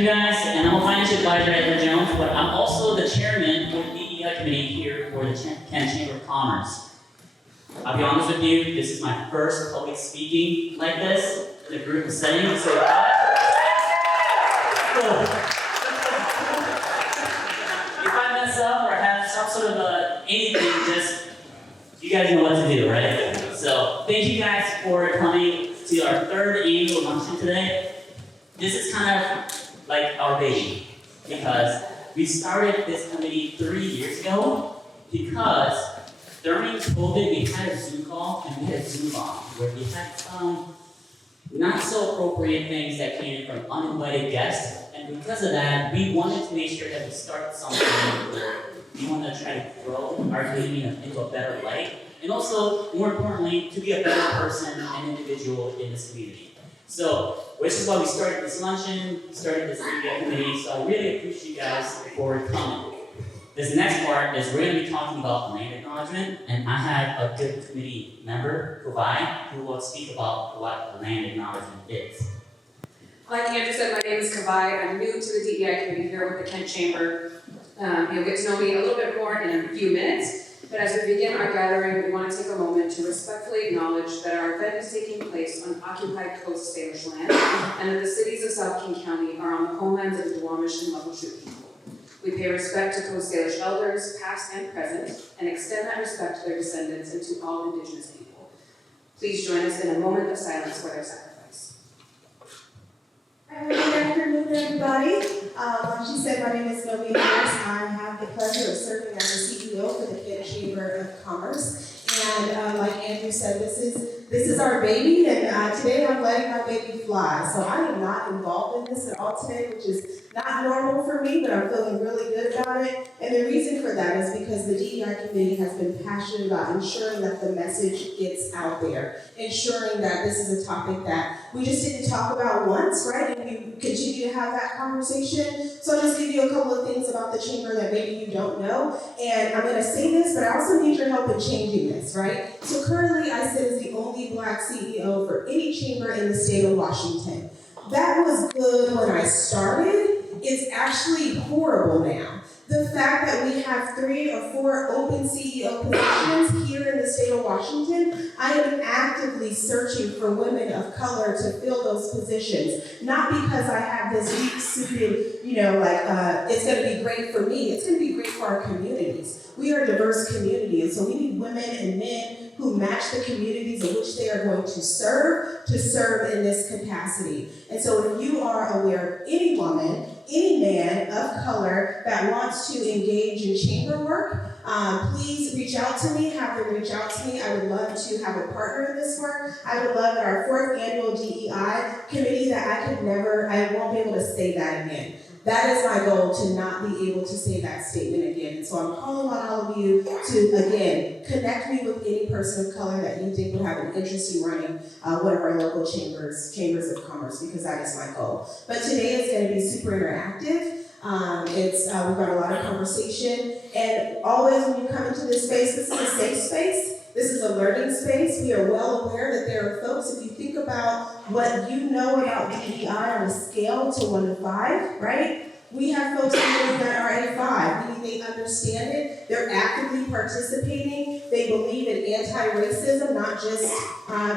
afternoon, guys. And I'm a financial advisor at Allegro Jones, but I'm also the chairman for the DEI committee here for the Kent Chamber of Commerce. I'll be honest with you, this is my first public speaking like this in a group setting, so if I mess up or have some sort of anything, just you guys know what to do, right? So thank you guys for coming to our third annual luncheon today. This is kind of like our baby because we started this committee 3 years ago because during COVID we had a Zoom call and we had a Zoom bomb where we had some not so appropriate things that came in from uninvited guests, and because of that we wanted to make sure that we start something where we want to try to grow our community into a better light, and also more importantly to be a better person and individual in this community. So, which is why we started this luncheon, started this DEI committee, so I really appreciate you guys for coming. This next part is we're going to be talking about land acknowledgement, and I have a good committee member, Kavai, who will speak about what land acknowledgement is. Like Andrew said, my name is Kavai. I'm new to the DEI committee here with the Kent Chamber. You'll get to know me a little bit more in a few minutes. But as we begin our gathering, we want to take a moment to respectfully acknowledge that our event is taking place on occupied Coast Salish land, and that the cities of South King County are on the homelands of the Duwamish and Muckleshoot people. We pay respect to Coast Salish elders, past and present, and extend that respect to their descendants and to all Indigenous people. Please join us in a moment of silence for their sacrifice. Good afternoon, everybody. Like she said, my name is Novi Harris. I have the pleasure of serving as the CEO for the Kent Chamber of Commerce. And like Andrew said, this is our baby, and today I'm letting my baby fly. So I am not involved in this at all today, which is not normal for me, but I'm feeling really good about it. And the reason for that is because the DEI committee has been passionate about ensuring that the message gets out there, ensuring that this is a topic that we just didn't talk about once, right? And we continue to have that conversation. So I'll just give you a couple of things about the chamber that maybe you don't know. And I'm going to say this, but I also need your help in changing this, right? So currently I sit as the only Black CEO for any chamber in the state of Washington. That was good when I started. It's actually horrible now. The fact that we have 3 or 4 open CEO positions here in the state of Washington, I am actively searching for women of color to fill those positions. Not because I have this weak-suited, it's going to be great for me. It's going to be great for our communities. We are a diverse community, and so we need women and men who match the communities in which they are going to serve in this capacity. And so if you are aware of any woman, any man of color that wants to engage in chamber work, please reach out to me, have them reach out to me. I would love to have a partner in this work. I would love that our 4th annual DEI committee that I won't be able to say that again. That is my goal, to not be able to say that statement again. And so I'm calling on all of you to, again, connect me with any person of color that you think would have an interest in running one of our local chambers of commerce, because that is my goal. But today is going to be super interactive. We've got a lot of conversation, and always when you come into this space, this is a safe space. This is a learning space. We are well aware that there are folks, if you think about what you know about DEI on a scale to 1 to 5, right? We have folks here that are at 5, meaning they understand it, they're actively participating, they believe in anti-racism, not just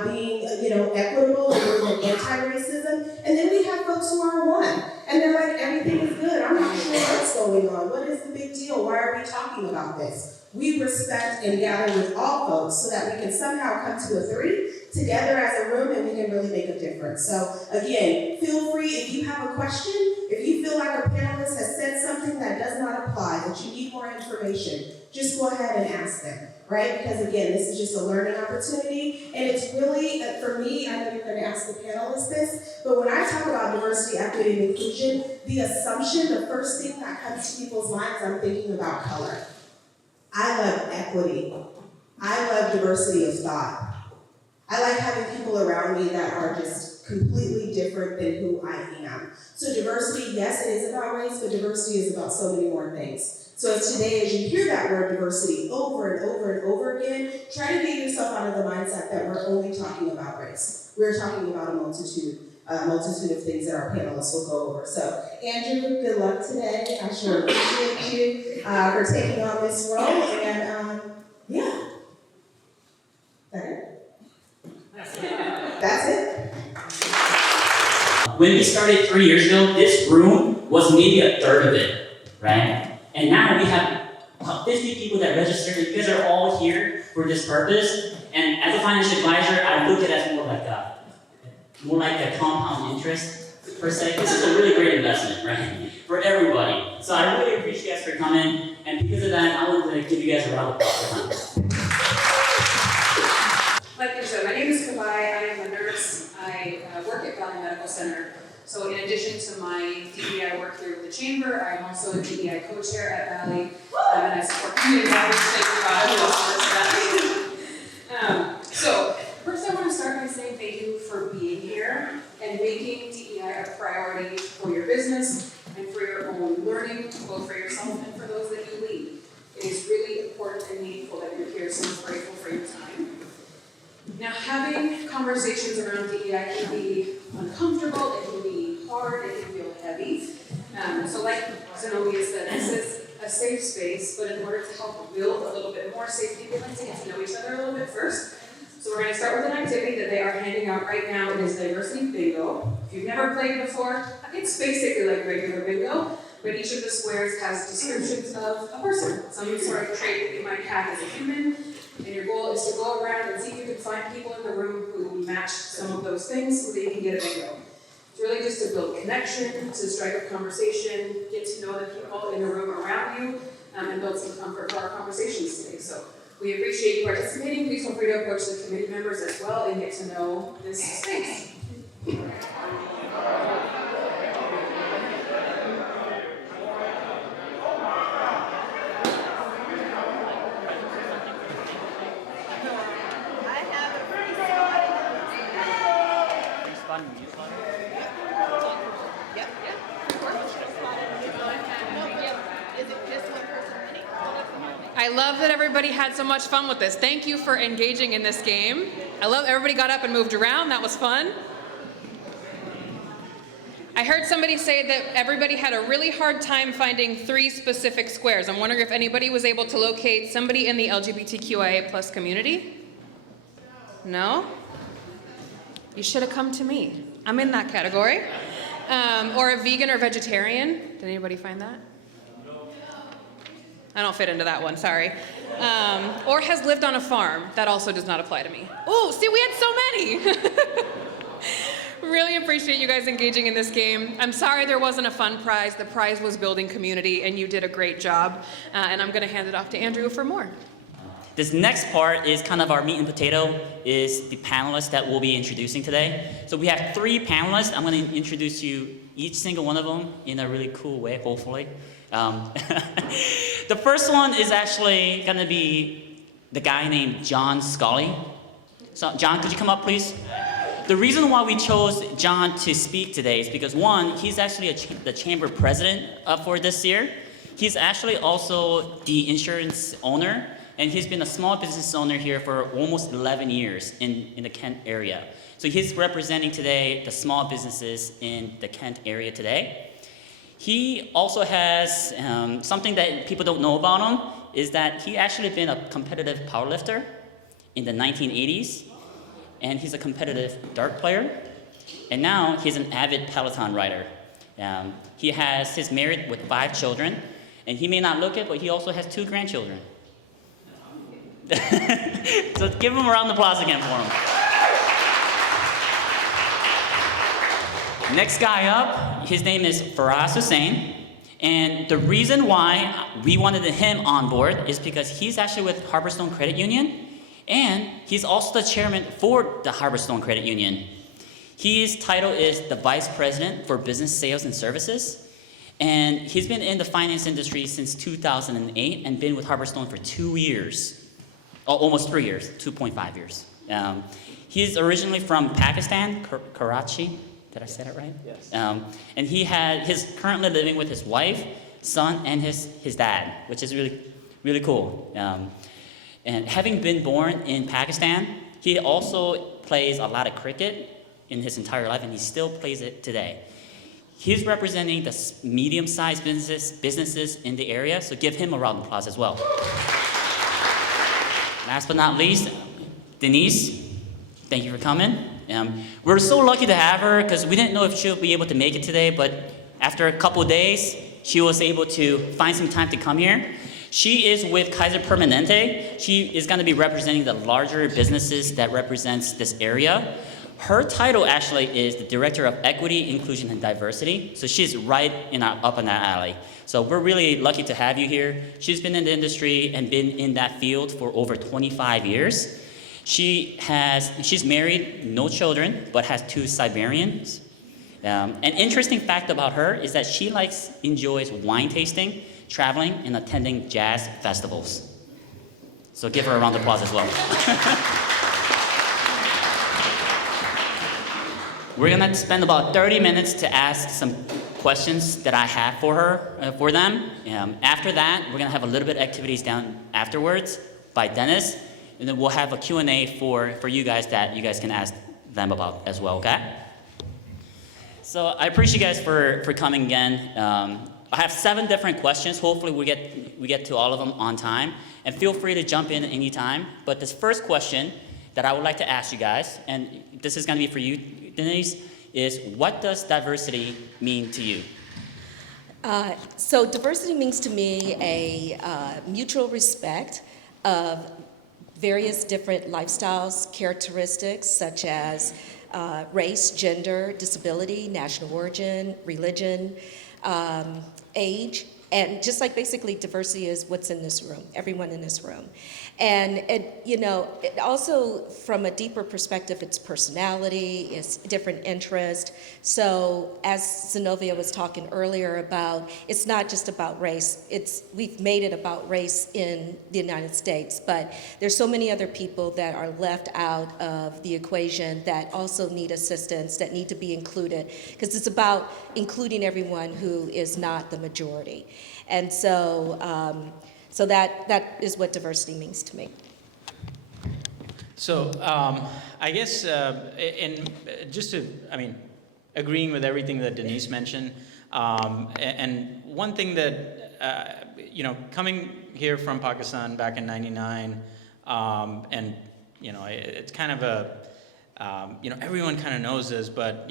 being equitable and moving anti-racism. And then we have folks who are 1, and they're like, everything is good, I'm not sure what's going on, what is the big deal, why are we talking about this? We respect and gather with all folks so that we can somehow come to a 3 together as a room, and we can really make a difference. So again, feel free if you have a question, if you feel like a panelist has said something that does not apply, that you need more information, just go ahead and ask them, right? Because again, this is just a learning opportunity, and it's really, for me, I know you're going to ask the panelists this, but when I talk about diversity, equity, and inclusion, the assumption, the first thing that comes to people's minds, I'm thinking about color. I love equity. I love diversity of thought. I like having people around me that are just completely different than who I am. So diversity, yes, it is about race, but diversity is about so many more things. So as today, as you hear that word diversity over and over and over again, try to get yourself out of the mindset that we're only talking about race. We're talking about a multitude a multitude of things that our panelists will go over. So, Andrew, good luck today. I sure appreciate you for taking on this role. And yeah, that it? That's it. When we started 3 years ago, this room was maybe a third of it, right? And now we have 50 people that registered. You guys are all here for this purpose. And as a financial advisor, I look at it as more like a compound interest per se. This is a really great investment, right? For everybody. So I really appreciate you guys for coming. And because of that, I want to give you guys a round of applause. Like you said, my name is Kavai. I am a nurse. I work at Valley Medical Center. So in addition to my DEI work here with the Chamber, I'm also a DEI co-chair at Valley. And I support community outreach. So first I want to start by saying thank you for being here and making DEI a priority for your business and for your own learning, both for yourself and for those that you lead. It is really important and meaningful that you're here, so I'm grateful for your time. Now, having conversations around DEI can be uncomfortable, it can be hard, it can feel heavy. So like Zenobia said, this is a safe space, but in order to help build a little bit more safety, we like to get to know each other a little bit first. So we're going to start with an activity that they are handing out right now. It is Diversity Bingo. If you've never played before, it's basically like regular bingo, but each of the squares has descriptions of a person, some sort of trait that you might have as a human. And your goal is to go around and see if you can find people in the room who match some of those things so that you can get a bingo. It's really just to build connection, to strike up conversation, get to know the people in the room around you, and build some comfort for our conversations today. So we appreciate you participating. Please feel free to approach the committee members as well and get to know this space. I love that everybody had so much fun with this. Thank you for engaging in this game. I love everybody got up and moved around. That was fun. I heard somebody say that everybody had a really hard time finding 3 specific squares. I'm wondering if anybody was able to locate somebody in the LGBTQIA+ community? No? You should have come to me. I'm in that category. Or a vegan or vegetarian. Did anybody find that? I don't fit into that one, sorry. Or has lived on a farm. That also does not apply to me. Oh, see, we had so many. Really appreciate you guys engaging in this game. I'm sorry there wasn't a fun prize. The prize was building community, and you did a great job. And I'm going to hand it off to Andrew for more. This next part is kind of our meat and potato, is the panelists that we'll be introducing today. So we have 3 panelists. I'm going to introduce you, each single one of them, in a really cool way, hopefully. The first one is actually going to be the guy named John Scully. So, John, could you come up, please? The reason why we chose John to speak today is because, one, he's actually the chamber president for this year. He's actually also the insurance owner, and he's been a small business owner here for almost 11 years in the Kent area. So he's representing today the small businesses in the Kent area today. He also has something that people don't know about him, is that he actually been a competitive powerlifter in the 1980s, and he's a competitive dart player, and now he's an avid Peloton rider. He's married with 5 children, and he may not look it, but he also has 2 grandchildren. So give him a round of applause again for him. Next guy up, his name is Faraz Hussain, and the reason why we wanted him on board is because he's actually with Harborstone Credit Union, and he's also the chairman for the Harborstone Credit Union. His title is the Vice President for Business Sales and Services, and he's been in the finance industry since 2008 and been with Harborstone for 2 years, almost 3 years, 2.5 years. He's originally from Pakistan, Karachi. Did I say that right? Yes. And he's currently living with his wife, son, and his dad, which is really, really cool. And having been born in Pakistan, he also plays a lot of cricket in his entire life, and he still plays it today. He's representing the medium-sized businesses in the area, so give him a round of applause as well. Last but not least, Denise, thank you for coming. We're so lucky to have her because we didn't know if she'll be able to make it today, but after a couple of days, she was able to find some time to come here. She is with Kaiser Permanente. She is going to be representing the larger businesses that represents this area. Her title actually is the Director of Equity, Inclusion, and Diversity. So she's right up in that alley. So we're really lucky to have you here. She's been in the industry and been in that field for over 25 years. She's married, no children, but has 2 Siberians. An interesting fact about her is that she enjoys wine tasting, traveling, and attending jazz festivals. So give her a round of applause as well. We're gonna spend about 30 minutes to ask some questions that I have for them. After that, we're gonna have a little bit of activities down afterwards by Dennis, and then we'll have a Q&A for you guys that you guys can ask them about as well, okay? So I appreciate you guys for coming again. I have 7 different questions. Hopefully we get to all of them on time. And feel free to jump in anytime. But this first question that I would like to ask you guys, and this is gonna be for you, Denise, is what does diversity mean to you? So diversity means to me a mutual respect of various different lifestyles, characteristics such as race, gender, disability, national origin, religion, age, and just like basically diversity is what's in this room, everyone in this room. And it also from a deeper perspective, it's personality, it's different interest. So as Zenobia was talking earlier about, it's not just about race, we've made it about race in the United States, but there's so many other people that are left out of the equation that also need assistance, that need to be included, because it's about including everyone who is not the majority. And so that is what diversity means to me. So I guess, agreeing with everything that Denise mentioned, and one thing that, coming here from Pakistan back in '99, and, it's kind of everyone kind of knows this, but,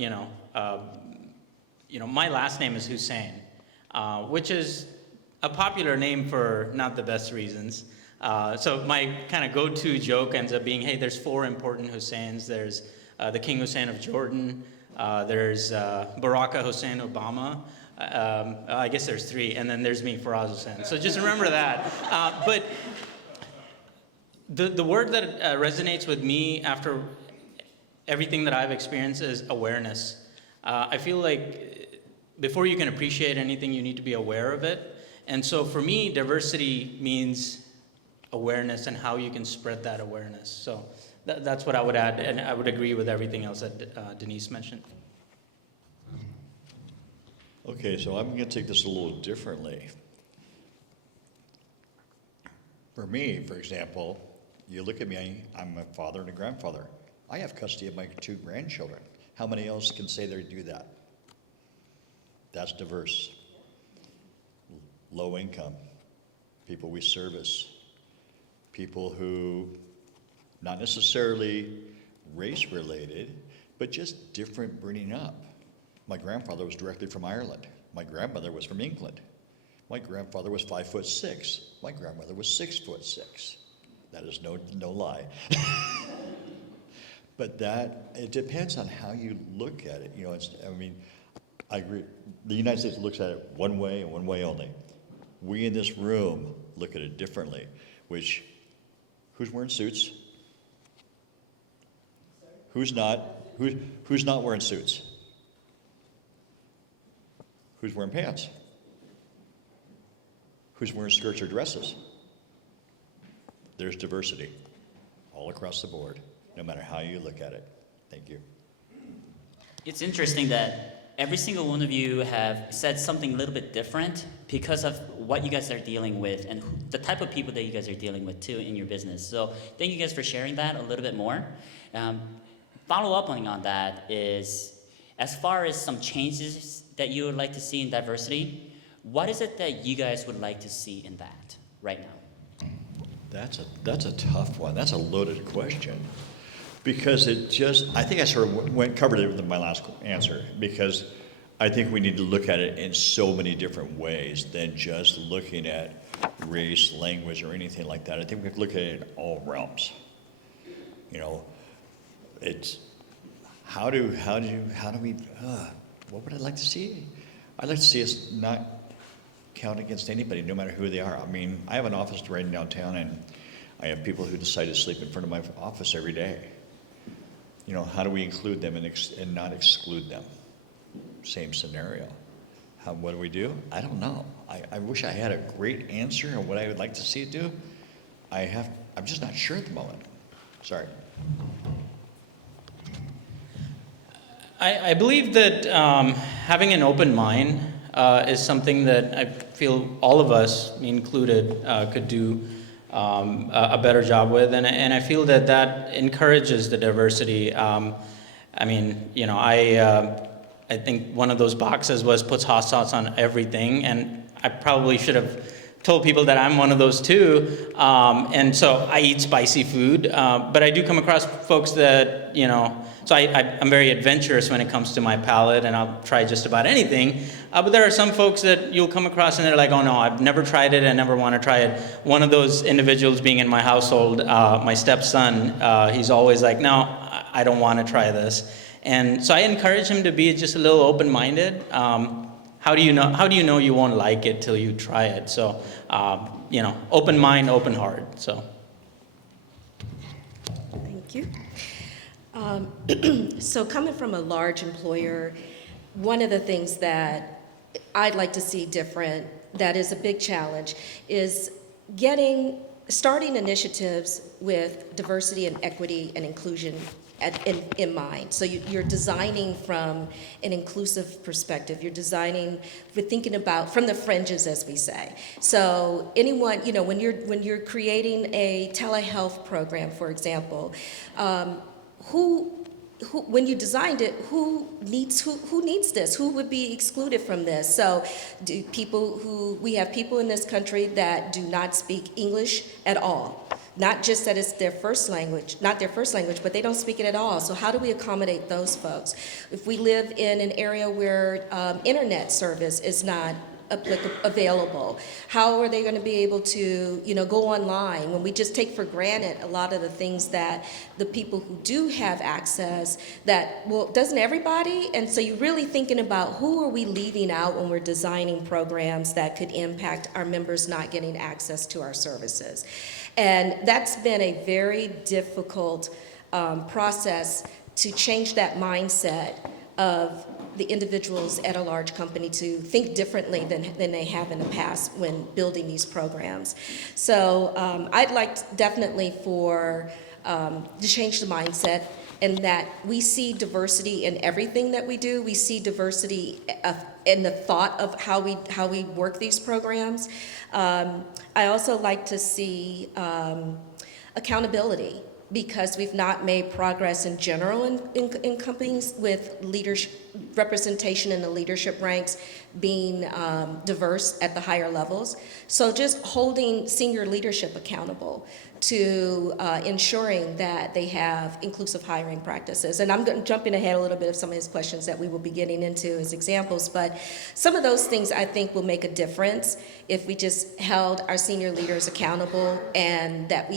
my last name is Hussein, which is a popular name for not the best reasons. So my kind of go-to joke ends up being, hey, there's 4 important Husseins. There's the King Hussein of Jordan. There's Barack Hussein Obama. I guess there's 3. And then there's me, Faraz Hussein. So just remember that. But the word that resonates with me after everything that I've experienced is awareness. I feel like before you can appreciate anything, you need to be aware of it. And so for me, diversity means awareness and how you can spread that awareness. So that's what I would add, and I would agree with everything else that Denise mentioned. Okay, so I'm going to take this a little differently. For me, for example, you look at me, I'm a father and a grandfather. I have custody of my 2 grandchildren. How many else can say they do that? That's diverse. Low income, people we service, people who, not necessarily race related, but just different bringing up. My grandfather was directly from Ireland. My grandmother was from England. My grandfather was 5'6". My grandmother was 6'6". That is no lie. But it depends on how you look at it. I agree. The United States looks at it one way and one way only. We in this room look at it differently, who's wearing suits? Who's not? Who's not wearing suits? Who's wearing pants? Who's wearing skirts or dresses? There's diversity all across the board, no matter how you look at it. Thank you. It's interesting that every single one of you have said something a little bit different because of what you guys are dealing with and the type of people that you guys are dealing with too in your business. So thank you guys for sharing that a little bit more. follow up on that is, as far as some changes that you would like to see in diversity, what is it that you guys would like to see in that right now? That's a tough one. That's a loaded question. Because I think I sort of covered it with my last answer, because I think we need to look at it in so many different ways than just looking at race, language, or anything like that. I think we have to look at it in all realms. You know, it's how do we, what would I like to see? I'd like to see us not count against anybody, no matter who they are. I mean, I have an office right downtown, and I have people who decide to sleep in front of my office every day. You know, how do we include them and not exclude them? Same scenario. What do we do? I don't know. I wish I had a great answer on what I would like to see it do. I'm just not sure at the moment. Sorry. I believe that having an open mind is something that I feel all of us, me included, could do a better job with, and I feel that encourages the diversity. I mean, you know, I think one of those boxes was puts hot sauce on everything, and I probably should have told people that I'm one of those too, and so I eat spicy food, but I do come across folks that, you know, so I'm very adventurous when it comes to my palate, and I'll try just about anything, but there are some folks that you'll come across and they're like, oh no, I've never tried it, I never want to try it. One of those individuals being in my household, my stepson, he's always like, no, I don't want to try this. And so I encourage him to be just a little open-minded. How do you know you won't like it till you try it? So, you know, open mind, open heart. So. Thank you. So coming from a large employer, one of the things that I'd like to see different, that is a big challenge, is starting initiatives with diversity and equity and inclusion in mind. So you're designing from an inclusive perspective. You're designing, we're thinking about from the fringes, as we say. So anyone, you know, when you're creating a telehealth program, for example, when you designed it, who needs this? Who would be excluded from this? So we have people in this country that do not speak English at all. Not just that it's not their first language, but they don't speak it at all. So how do we accommodate those folks? If we live in an area where internet service is not available, how are they going to be able to, you know, go online when we just take for granted a lot of the things that the people who do have access, that, well, doesn't everybody? And so you're really thinking about who are we leaving out when we're designing programs that could impact our members not getting access to our services. And that's been a very difficult process to change that mindset of the individuals at a large company to think differently than they have in the past when building these programs. So I'd like definitely to change the mindset, and that we see diversity in everything that we do. We see diversity in the thought of how we work these programs. I also like to see accountability, because we've not made progress in general in companies with leadership representation in the leadership ranks being diverse at the higher levels. So just holding senior leadership accountable to ensuring that they have inclusive hiring practices. And I'm jumping ahead a little bit of some of his questions that we will be getting into as examples, but some of those things I think will make a difference if we just held our senior leaders accountable, and that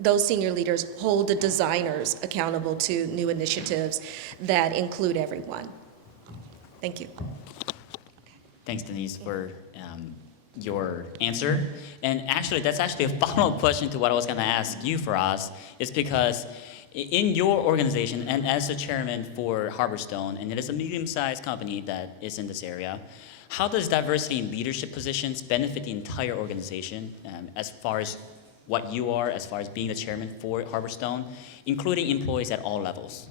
those senior leaders hold the designers accountable to new initiatives that include everyone. Thank you. Thanks, Denise, for your answer. And actually, that's actually a follow-up question to what I was going to ask you for us, is because in your organization, and as the chairman for Harborstone, and it is a medium-sized company that is in this area, how does diversity in leadership positions benefit the entire organization, as far as what you are, as far as being the chairman for Harborstone, including employees at all levels?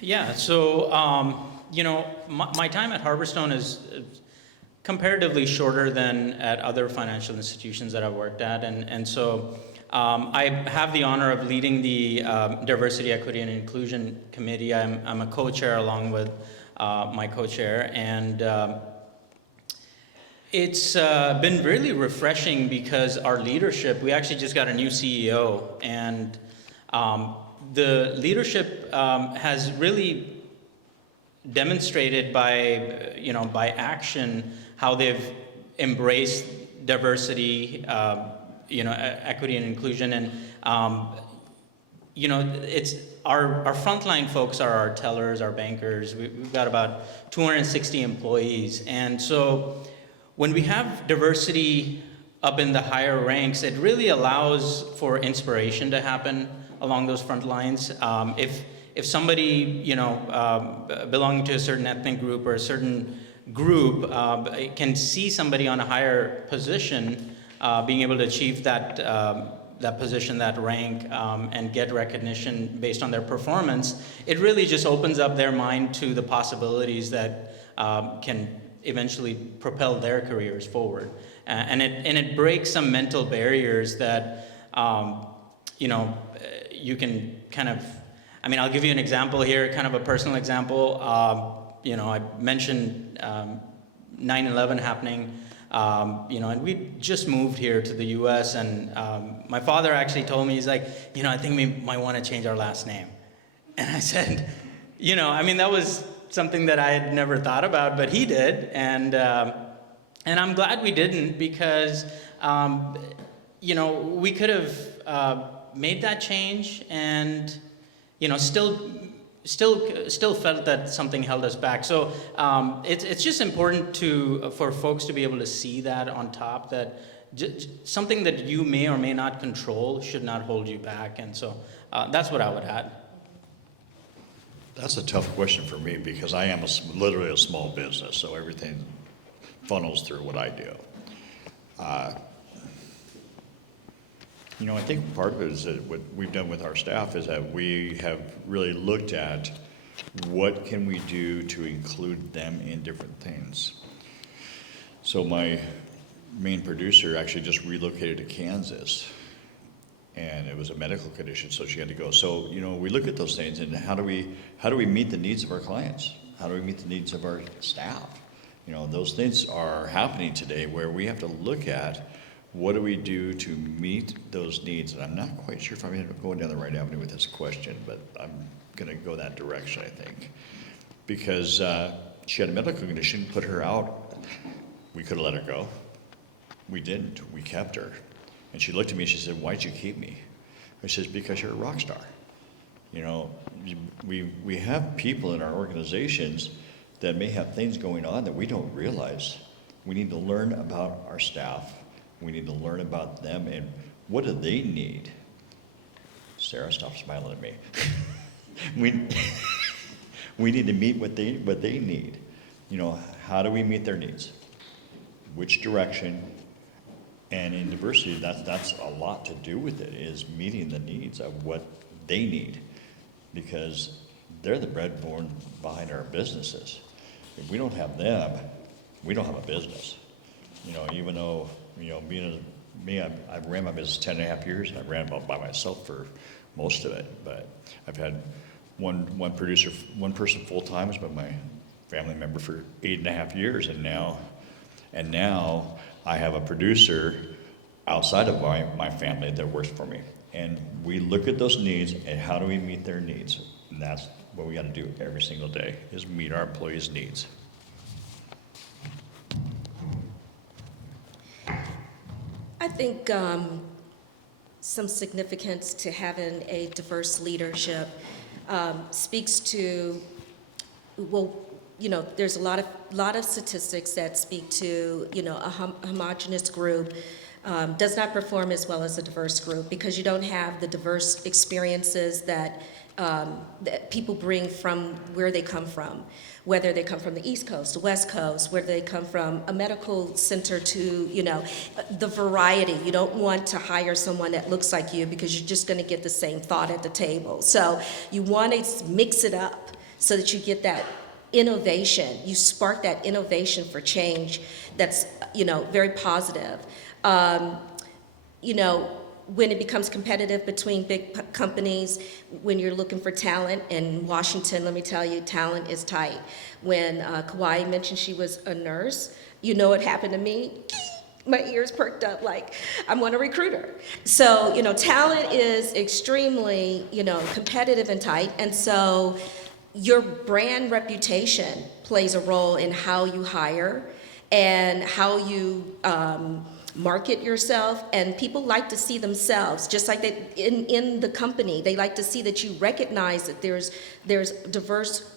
Yeah, so, you know, my time at Harborstone is comparatively shorter than at other financial institutions that I've worked at, and so I have the honor of leading the Diversity, Equity, and Inclusion Committee. I'm a co-chair along with my co-chair, and it's been really refreshing because our leadership, we actually just got a new CEO, and the leadership has really demonstrated by action how they've embraced diversity, equity and inclusion, and it's our frontline folks are our tellers, our bankers. We've got about 260 employees, and so when we have diversity up in the higher ranks, it really allows for inspiration to happen along those front lines. If somebody, belonging to a certain ethnic group or a certain group can see somebody on a higher position being able to achieve that position, that rank, and get recognition based on their performance, it really just opens up their mind to the possibilities that can eventually propel their careers forward. And it breaks some mental barriers that, you can kind of, I'll give you an example here, kind of a personal example. I mentioned 9/11 happening, and we just moved here to the U.S. and my father actually told me, he's like, I think we might want to change our last name. And I said, that was something that I had never thought about, but he did, and I'm glad we didn't, because we could have made that change and still felt that something held us back. So it's just important for folks to be able to see that on top, that something that you may or may not control should not hold you back. And so that's what I would add. That's a tough question for me because I am literally a small business, so everything funnels through what I do. I think part of it is that what we've done with our staff is that we have really looked at what can we do to include them in different things. So my main producer actually just relocated to Kansas, and it was a medical condition, so she had to go. So, we look at those things, and how do we meet the needs of our clients? How do we meet the needs of our staff? Those things are happening today where we have to look at what do we do to meet those needs. And I'm not quite sure if I'm going down the right avenue with this question, but I'm going to go that direction, I think. Because she had a medical condition, put her out. We could have let her go. We didn't. We kept her. And she looked at me and she said, "Why'd you keep me?" I said, "Because you're a rock star." We have people in our organizations that may have things going on that we don't realize. We need to learn about our staff. We need to learn about them and what do they need. Sarah, stop smiling at me. We need to meet what they need. How do we meet their needs? Which direction? And in diversity, that's a lot to do with it, is meeting the needs of what they need, because they're the breadboard behind our businesses. If we don't have them, we don't have a business. Even though, being me, I've ran my business 10 and a half years, and I ran it by myself for most of it, but I've had one person full-time has been my family member for 8.5 years, and now I have a producer outside of my family that works for me. And we look at those needs and how do we meet their needs? And that's what we got to do every single day, is meet our employees' needs. I think some significance to having a diverse leadership speaks to, there's a lot of statistics that speak to, a homogeneous group does not perform as well as a diverse group, because you don't have the diverse experiences that people bring from where they come from, whether they come from the East Coast, the West Coast, whether they come from a medical center to, the variety. You don't want to hire someone that looks like you because you're just going to get the same thought at the table. So you want to mix it up so that you get that innovation. You spark that innovation for change that's, very positive. when it becomes competitive between companies, when you're looking for talent in Washington, let me tell you, talent is tight. When Kauai mentioned she was a nurse, you know what happened to me? My ears perked up like, I want to recruit her. So, talent is extremely, competitive and tight. And so your brand reputation plays a role in how you hire and how you market yourself. And people like to see themselves, just like they, in the company, they like to see that you recognize that there's diverse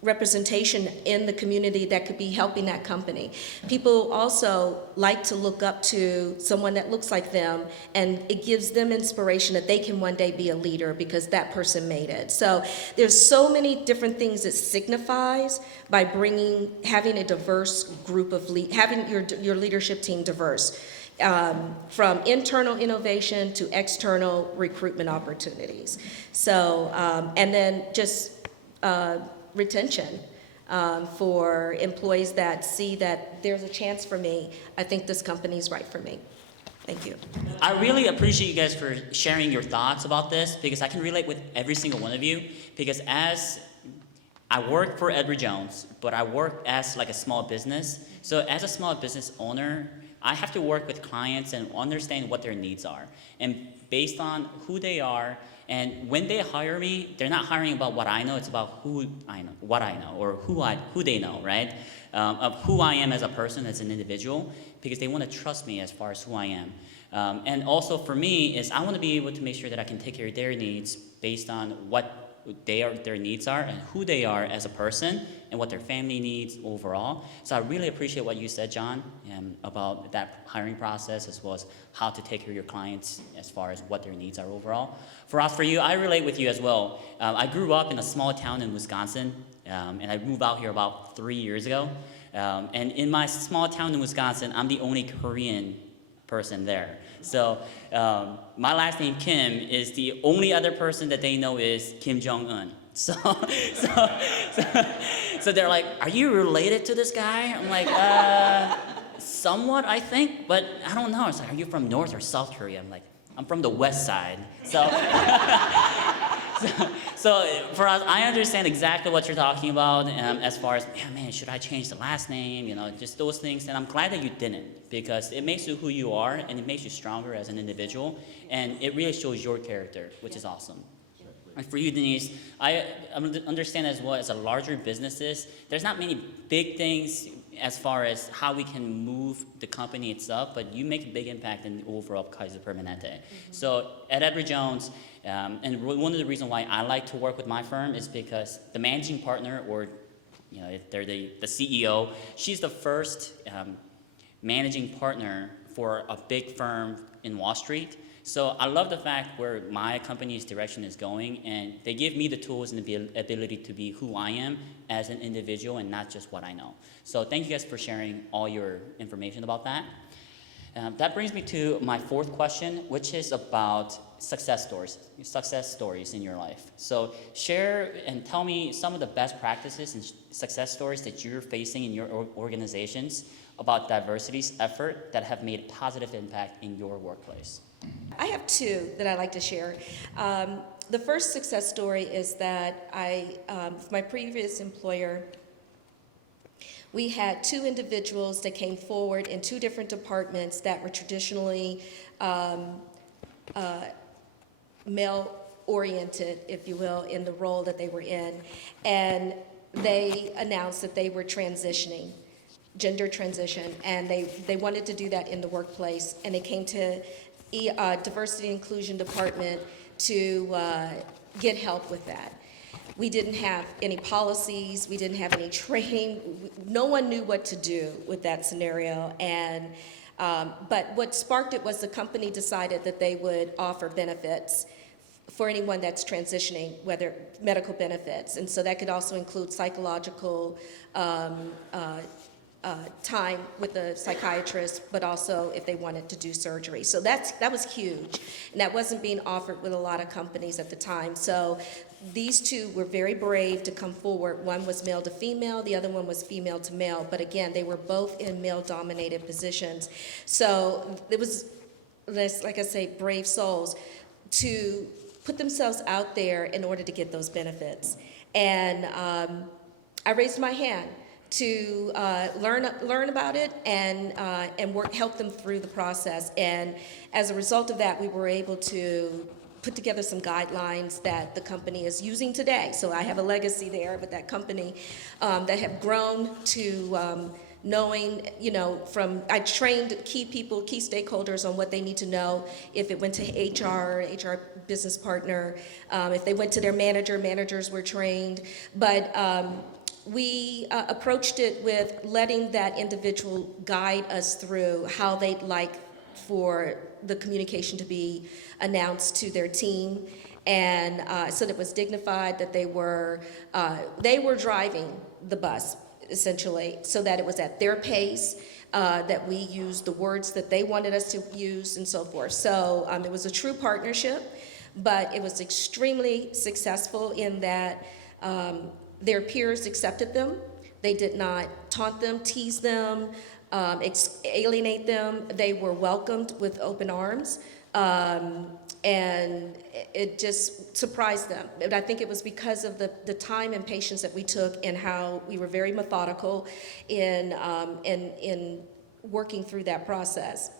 representation in the community that could be helping that company. People also like to look up to someone that looks like them, and it gives them inspiration that they can one day be a leader because that person made it. So there's so many different things it signifies by having a diverse group of having your leadership team diverse. From internal innovation to external recruitment opportunities. So, and then just retention for employees that see that there's a chance for me. I think this company is right for me. Thank you. I really appreciate you guys for sharing your thoughts about this, because I can relate with every single one of you, because as I work for Edward Jones, but I work as like a small business. So as a small business owner, I have to work with clients and understand what their needs are. And based on who they are, and when they hire me, they're not hiring about what I know, it's about who I know, what I know, or who they know, right? Of who I am as a person, as an individual, because they want to trust me as far as who I am. And also for me is I want to be able to make sure that I can take care of their needs based on what their needs are and who they are as a person and what their family needs overall. So I really appreciate what you said, John, about that hiring process, as well as how to take care of your clients as far as what their needs are overall. For you, I relate with you as well. I grew up in a small town in Wisconsin, and I moved out here about 3 years ago. And in my small town in Wisconsin, I'm the only Korean person there. So my last name Kim is the only other person that they know is Kim Jong-un. So they're like, are you related to this guy? I'm like, somewhat, I think, but I don't know. It's like, are you from North or South Korea? I'm like, I'm from the West Side. So for us, I understand exactly what you're talking about as far as, man, should I change the last name? Just those things. And I'm glad that you didn't, because it makes you who you are, and it makes you stronger as an individual, and it really shows your character, which is awesome. And for you, Denise, I understand as well, as a larger businesses, there's not many big things as far as how we can move the company itself, but you make a big impact in the overall Kaiser Permanente. Mm-hmm. So at Edward Jones, and one of the reasons why I like to work with my firm is because the managing partner, or if they're the CEO, she's the first managing partner for a big firm in Wall Street. So I love the fact where my company's direction is going, and they give me the tools and the ability to be who I am as an individual and not just what I know. So thank you guys for sharing all your information about that. That brings me to my fourth question, which is about success stories in your life. So share and tell me some of the best practices and success stories that you're facing in your organizations about diversity's effort that have made a positive impact in your workplace. I have two that I like to share. The first success story is that my previous employer, we had two individuals that came forward in two different departments that were traditionally male-oriented, if you will, in the role that they were in. And they announced that they were transitioning, gender transition, and they wanted to do that in the workplace. And they came to Diversity and Inclusion Department to get help with that. We didn't have any policies, we didn't have any training, no one knew what to do with that scenario. And but what sparked it was the company decided that they would offer benefits for anyone that's transitioning, whether medical benefits. And so that could also include psychological time with a psychiatrist, but also if they wanted to do surgery. So that was huge, and that wasn't being offered with a lot of companies at the time. So these two were very brave to come forward. One was male to female, the other one was female to male, but again, they were both in male-dominated positions. So it was like I say, brave souls to put themselves out there in order to get those benefits. And I raised my hand to learn about it and help them through the process. And as a result of that, we were able to put together some guidelines that the company is using today. So I have a legacy there with that company that have grown to knowing, I trained key people, key stakeholders on what they need to know if it went to HR business partner, if they went to their manager, managers were trained. But we approached it with letting that individual guide us through how they'd like for the communication to be announced to their team, and so that it was dignified, that they were driving the bus essentially, so that it was at their pace, that we used the words that they wanted us to use, and so forth. So it was a true partnership, but it was extremely successful in that their peers accepted them. They did not taunt them, tease them, alienate them. They were welcomed with open arms, and it just surprised them. But I think it was because of the time and patience that we took and how we were very methodical in working through that process.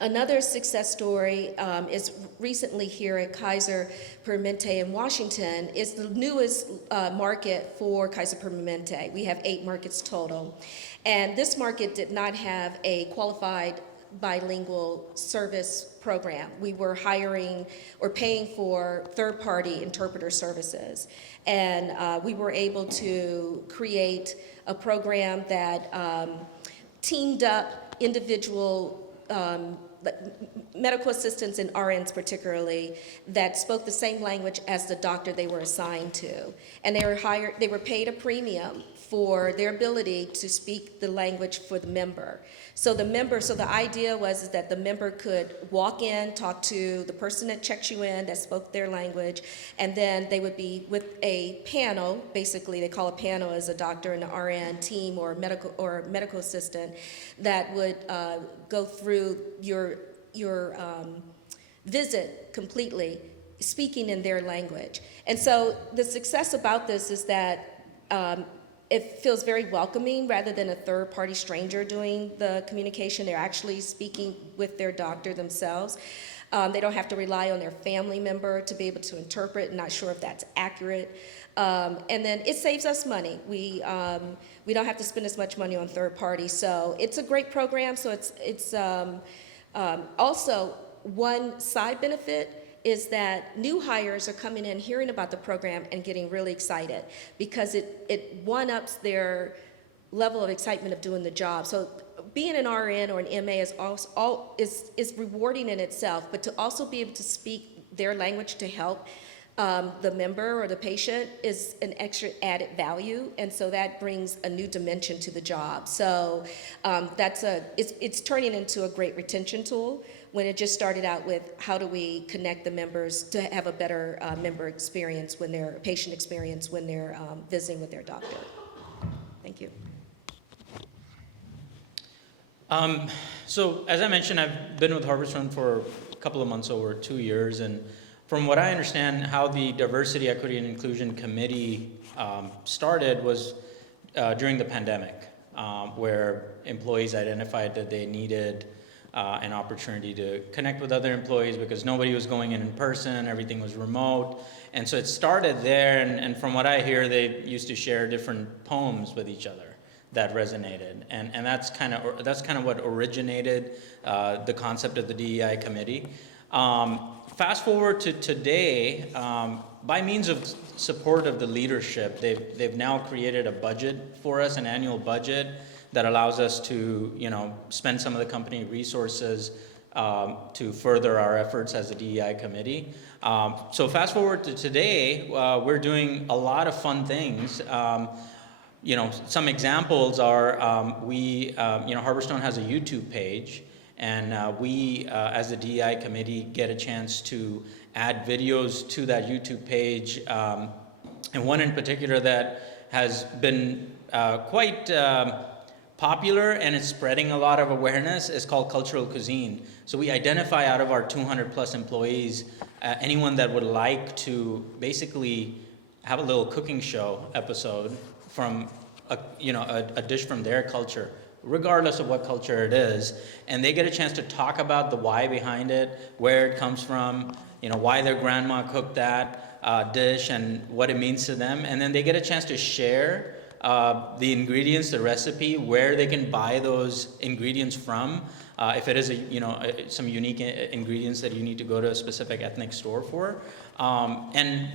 Another success story is recently here at Kaiser Permanente in Washington is the newest market for Kaiser Permanente. We have 8 markets total. And this market did not have a qualified bilingual service program. We were hiring or paying for third-party interpreter services. And we were able to create a program that teamed up individual medical assistants and RNs particularly that spoke the same language as the doctor they were assigned to. And they were paid a premium for their ability to speak the language for the member. So the idea was that the member could walk in, talk to the person that checks you in that spoke their language, and then they would be with a panel, basically they call a panel as a doctor and an RN team or medical assistant that would go through your visit completely, speaking in their language. And so the success about this is that it feels very welcoming rather than a third-party stranger doing the communication. They're actually speaking with their doctor themselves. They don't have to rely on their family member to be able to interpret, not sure if that's accurate. And then it saves us money. We don't have to spend as much money on third parties. So it's a great program. So it's also one side benefit is that new hires are coming in, hearing about the program, and getting really excited because it one-ups their level of excitement of doing the job. So being an RN or an MA is rewarding in itself, but to also be able to speak their language to help the member or the patient is an extra added value, and so that brings a new dimension to the job. So it's turning into a great retention tool when it just started out with how do we connect the members to have a better member experience patient experience when they're visiting with their doctor. Thank you. So as I mentioned, I've been with Harvestone for a couple of months, over 2 years, and from what I understand, how the Diversity, Equity, and Inclusion Committee started was during the pandemic, where employees identified that they needed an opportunity to connect with other employees because nobody was going in person, everything was remote. And so it started there, and from what I hear, they used to share different poems with each other that resonated. And that's kind of what originated the concept of the DEI committee. Fast forward to today, by means of support of the leadership, they've now created a budget for us, an annual budget that allows us to, spend some of the company resources to further our efforts as a DEI committee. So fast forward to today, we're doing a lot of fun things. Some examples are Harvestone has a YouTube page, and we, as the DEI committee, get a chance to add videos to that YouTube page. And one in particular that has been quite popular and it's spreading a lot of awareness is called cultural cuisine. So we identify out of our 200 plus employees, anyone that would like to basically have a little cooking show episode from a dish from their culture, regardless of what culture it is, and they get a chance to talk about the why behind it, where it comes from, why their grandma cooked that dish and what it means to them, and then they get a chance to share the ingredients, the recipe, where they can buy those ingredients from. If it is some unique ingredients that you need to go to a specific ethnic store for, and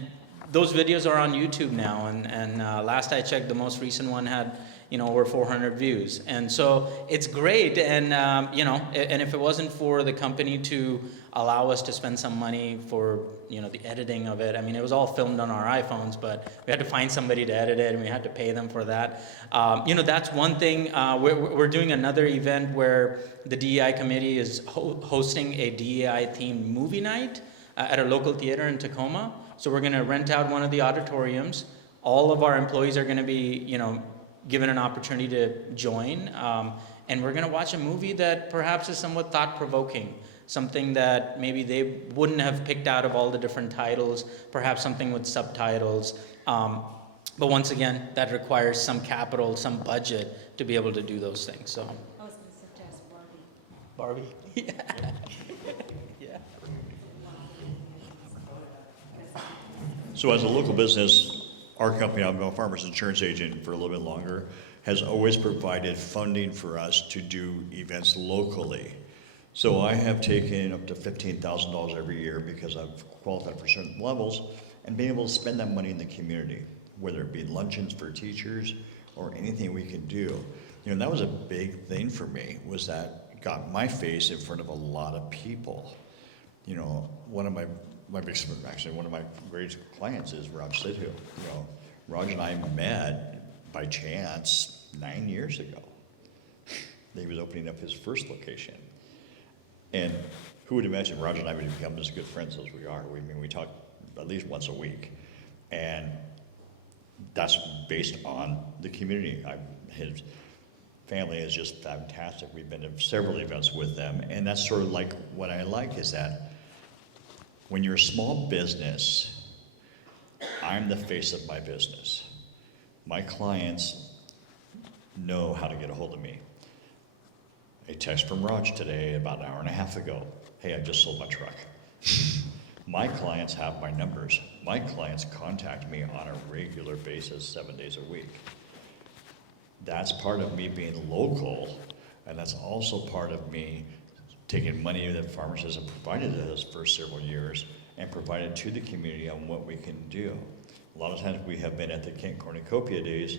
those videos are on YouTube now, and last I checked, the most recent one had over 400 views, and so it's great. And and if it wasn't for the company to allow us to spend some money for the editing of it, I mean, it was all filmed on our iPhones, but we had to find somebody to edit it, and we had to pay them for that. That's one thing. We're doing another event where the DEI committee is hosting a DEI themed movie night at a local theater in Tacoma. So we're going to rent out one of the auditoriums. All of our employees are going to be, given an opportunity to join. And we're going to watch a movie that perhaps is somewhat thought-provoking, something that maybe they wouldn't have picked out of all the different titles, perhaps something with subtitles. But once again, that requires some capital, some budget to be able to do those things. So. I was going to suggest Barbie. Barbie? Yeah. Yeah. So as a local business, our company, I'm a farmer's insurance agent for a little bit longer, has always provided funding for us to do events locally. So I have taken up to $15,000 every year because I've qualified for certain levels and been able to spend that money in the community, whether it be luncheons for teachers or anything we can do. That was a big thing for me, was that got my face in front of a lot of people. One of my greatest clients is Raj Sidhu. Raj and I met by chance 9 years ago. He was opening up his first location. And who would imagine Raj and I would become as good friends as we are? We talk at least once a week. And that's based on the community. His family is just fantastic. We've been to several events with them. And that's sort of like what I like is that when you're a small business, I'm the face of my business. My clients know how to get a hold of me. A text from Raj today about an hour and a half ago. Hey, I just sold my truck. My clients have my numbers. My clients contact me on a regular basis, 7 days a week. That's part of me being local, and that's also part of me taking money that farmers has provided us for several years and provided to the community on what we can do. A lot of times we have been at the Kent Cornucopia days,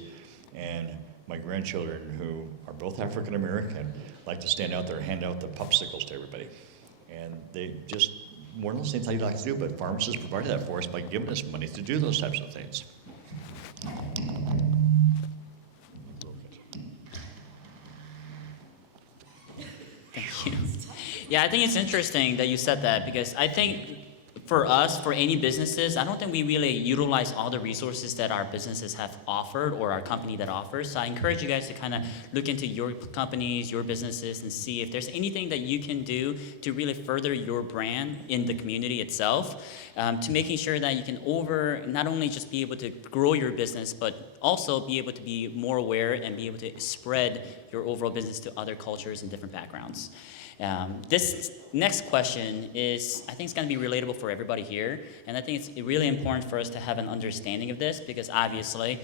and my grandchildren, who are both African American, like to stand out there and hand out the popsicles to everybody. And they just, more than those things I'd like to do, but farmers has provided that for us by giving us money to do those types of things. Thank you. Yeah, I think it's interesting that you said that, because I think for us, for any businesses, I don't think we really utilize all the resources that our businesses have offered or our company that offers. So I encourage you guys to kind of look into your companies, your businesses, and see if there's anything that you can do to really further your brand in the community itself, to making sure that you can not only just be able to grow your business, but also be able to be more aware and be able to spread your overall business to other cultures and different backgrounds. This next question is, I think it's going to be relatable for everybody here, and I think it's really important for us to have an understanding of this, because obviously,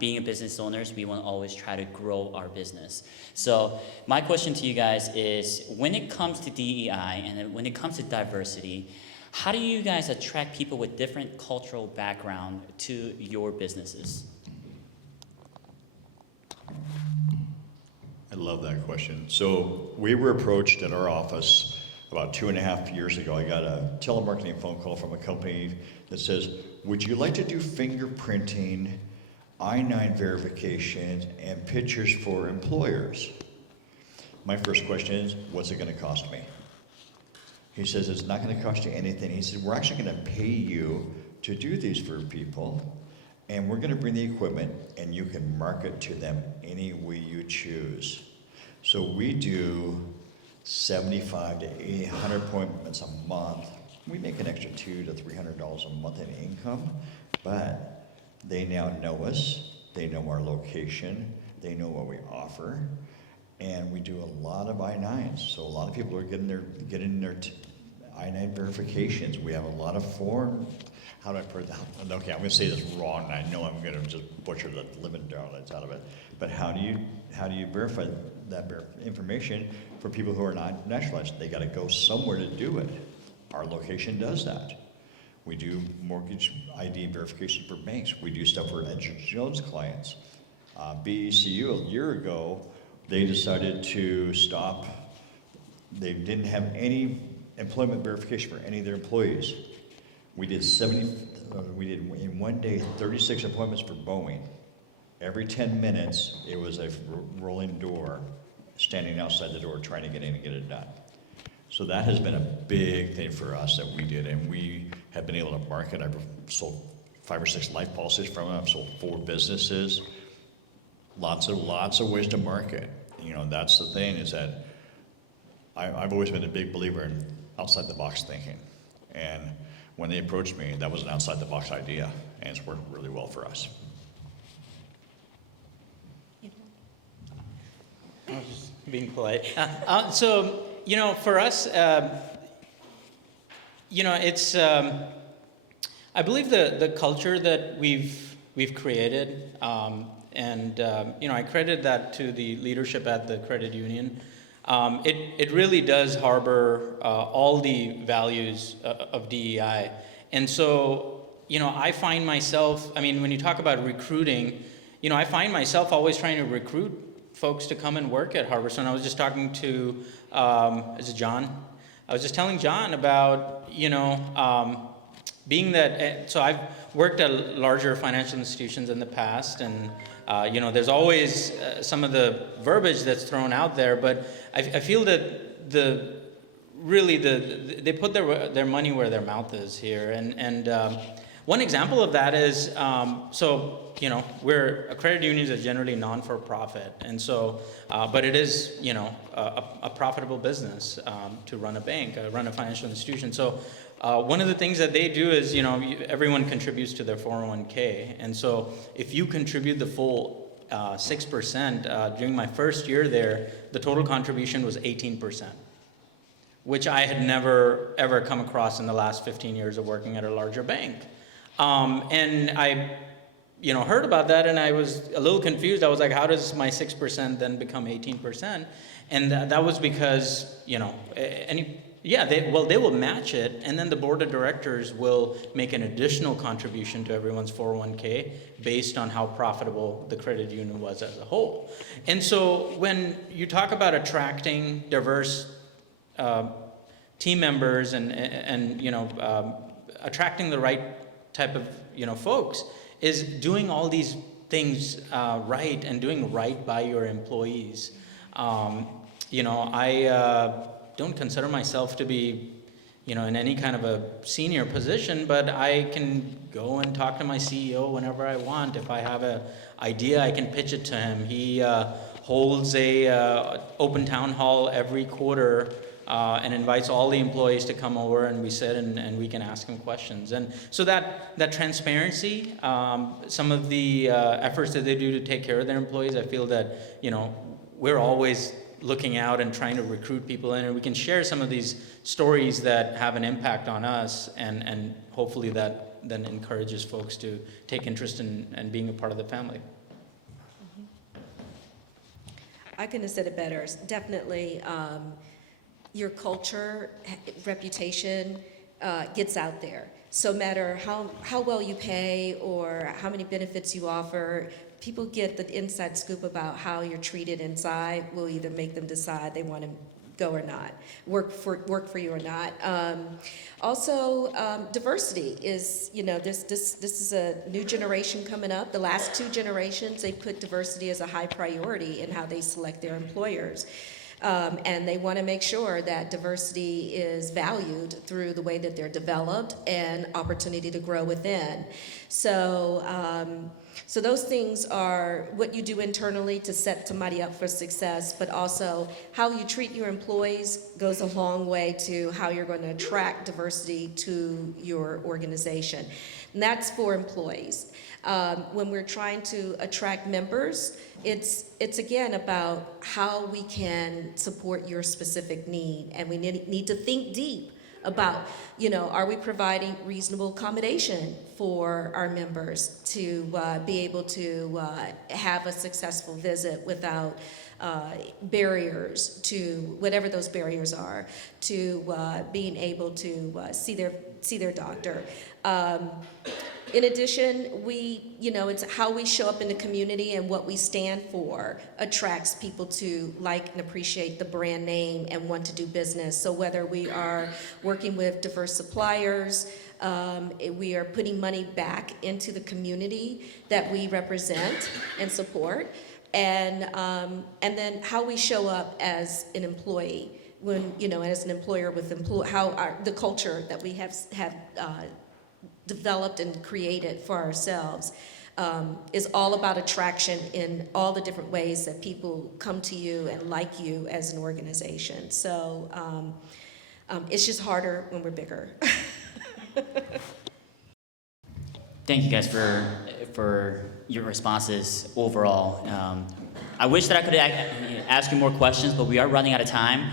being a business owners, we want to always try to grow our business. So my question to you guys is, when it comes to DEI and when it comes to diversity, how do you guys attract people with different cultural background to your businesses? I love that question. So we were approached at our office about 2.5 years ago. I got a telemarketing phone call from a company that says, would you like to do fingerprinting, I-9 verification, and pictures for employers? My first question is, what's it going to cost me? He says, it's not going to cost you anything. He said, we're actually going to pay you to do these for people. And we're gonna bring the equipment, and you can market to them any way you choose. So we do 75 to 100 appointments a month. We make an extra $200 to $300 a month in income, but they now know us, they know our location, they know what we offer, and we do a lot of I-9s. So a lot of people are getting their I-9 verifications. We have a lot of form. How do I put that? Okay, I'm going to say this wrong, and I know I'm going to just butcher the living darlings out of it. But how do you verify that information for people who are not naturalized? They got to go somewhere to do it. Our location does that. We do mortgage ID verification for banks. We do stuff for Edgar Jones clients. BECU a year ago, they decided to stop. They didn't have any employment verification for any of their employees. We did in one day 36 appointments for Boeing. Every 10 minutes, it was a rolling door, standing outside the door trying to get in and get it done. So that has been a big thing for us that we did, and we have been able to market. I've sold 5 or 6 life policies from it. I've sold 4 businesses. Lots of ways to market. You know, that's the thing, is that I've always been a big believer in outside the box thinking. And when they approached me, that was an outside the box idea, and it's worked really well for us. I was just being polite. So, you know, for us, you know, it's, I believe the culture that we've created, and, you know, I credit that to the leadership at the credit union. It really does harbor all the values of DEI. And so, you know, I find myself, I mean, when you talk about recruiting, you know, I find myself always trying to recruit folks to come and work at Harborstone. I was just talking to, is it John? I was just telling John about, you know, being that, so I've worked at larger financial institutions in the past, and you know, there's always some of the verbiage that's thrown out there, but I feel that they put their money where their mouth is here, and one example of that is, so, you know, a credit unions are generally non-for-profit, and so, but it is, you know, a profitable business to run a bank, run a financial institution. So one of the things that they do is, you know, everyone contributes to their 401k, and so if you contribute the full 6%, during my first year there, the total contribution was 18%, which I had never ever come across in the last 15 years of working at a larger bank. And I, you know, heard about that, and I was a little confused. I was like, how does my 6% then become 18%? And that was because, you know, they will match it, and then the board of directors will make an additional contribution to everyone's 401k based on how profitable the credit union was as a whole. And so when you talk about attracting diverse team members and you know, attracting the right type of, you know, folks, is doing all these things right and doing right by your employees. You know, I don't consider myself to be, you know, in any kind of a senior position, but I can go and talk to my CEO whenever I want. If I have an idea, I can pitch it to him. He holds a open town hall every quarter and invites all the employees to come over, and we sit and we can ask him questions. And so that transparency, some of the efforts that they do to take care of their employees, I feel that, you know, we're always looking out and trying to recruit people in, and we can share some of these stories that have an impact on us, and hopefully that then encourages folks to take interest in being a part of the family. I couldn't have said it better. Definitely, your culture, reputation gets out there. So no matter how well you pay or how many benefits you offer, people get the inside scoop about how you're treated inside will either make them decide they want to go or not, work for you or not. Also, diversity is, you know, this is a new generation coming up. The last 2 generations, they put diversity as a high priority in how they select their employers. And they want to make sure that diversity is valued through the way that they're developed and opportunity to grow within. So, so those things are what you do internally to set somebody up for success, but also how you treat your employees goes a long way to how you're going to attract diversity to your organization. And that's for employees. When we're trying to attract members, it's again about how we can support your specific need, and we need to think deep about, are we providing reasonable accommodation for our members to be able to have a successful visit without barriers to whatever those barriers are to being able to see their doctor. In addition, it's how we show up in the community and what we stand for attracts people to like and appreciate the brand name and want to do business. So whether we are working with diverse suppliers, we are putting money back into the community that we represent and support, and then how we show up as an employee when, as an employer with the culture that we have developed and created for ourselves is all about attraction in all the different ways that people come to you and like you as an organization. So it's just harder when we're bigger. Thank you guys for your responses overall. I wish that I could ask you more questions, but we are running out of time.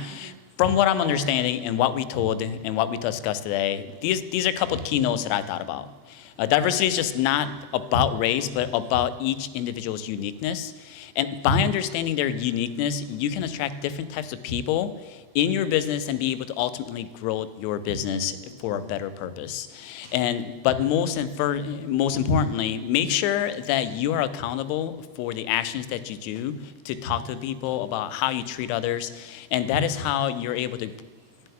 From what I'm understanding and what we told and what we discussed today, these are a couple of keynotes that I thought about. Diversity is just not about race, but about each individual's uniqueness. And by understanding their uniqueness, you can attract different types of people in your business and be able to ultimately grow your business for a better purpose. But most importantly, make sure that you are accountable for the actions that you do to talk to people about how you treat others. And that is how you're able to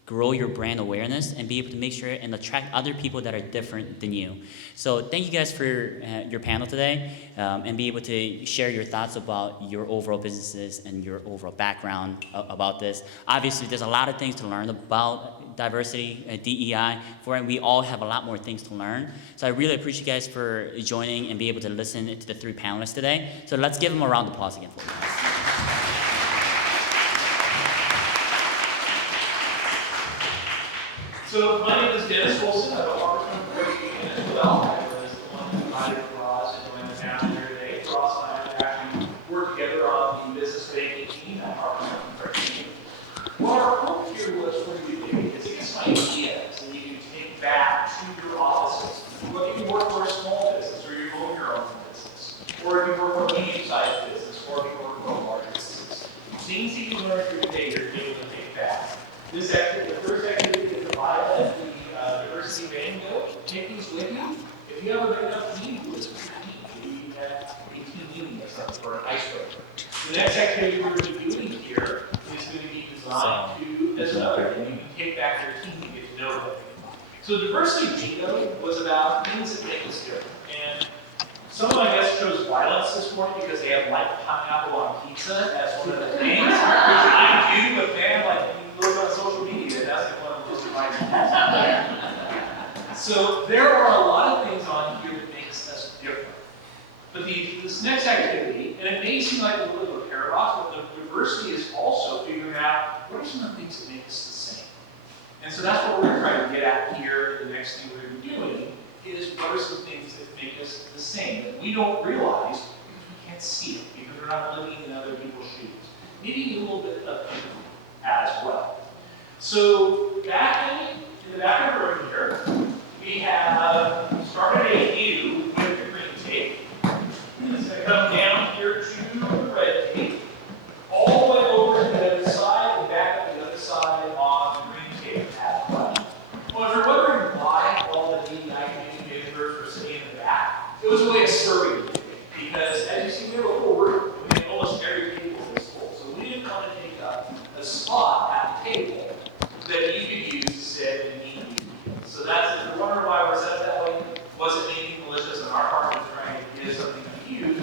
grow your brand awareness and be able to make sure and attract other people that are different than you. So thank you guys for your panel today, and be able to share your thoughts about your overall businesses and your overall background about this. Obviously, there's a lot of things to learn about diversity, DEI, and we all have a lot more things to learn. So I really appreciate you guys for joining and be able to listen to the three panelists today. So let's give them a round of applause again for you guys. So my name is Dennis Wilson. I'm a partner as well. I was the one who invited Ross and joined the panel here today. Ross and I actually work together on the business banking team at our team. What our hope here was for you to do is to get some ideas that you can take back to your offices. Whether you work for a small business, or you own your own business, or if you work for a medium-sized business, or if you work for a large business. Things that you learned here today, you're able to take back. This activity, the first activity is the pilot, the diversity bingo. Take these with you. If you have a big enough team, do it with your team. Maybe you have a team meeting or something for an icebreaker. The next activity we're going to be doing here is going to be designed to, as another thing, you can take back your team and get to know them. So diversity bingo was about things that make us different. And some of my guests chose violence this morning because they have like pineapple on pizza as one of the things, which I do, but man, like, look on social media, that's one of the most inviting. So there are a lot of things on here that makes us different. But this next activity, and it may seem like a little bit of a paradox, but the diversity is also figuring out what are some of the things that make us the same. And so that's what we're going to try to get at here in the next thing we're going to be doing, is what are some things that make us the same that we don't realize because we can't see it, because we're not living in other people's shoes. Maybe a little bit of empathy as well. So back in the back of the room here, we have started a U with the green tape. And it's going to come down here to the red tape, all the way over to the other side, and back up the other side on the green tape as well. Well, if you're wondering why all the DEI community members were sitting in the back, it was a way of serving you. Because as you see here before, almost every table is full. So we didn't want to take up a spot at the table that you could use to sit and eat. So that's, if you're wondering why we're set that way, wasn't anything malicious on our part of trying to get something to use.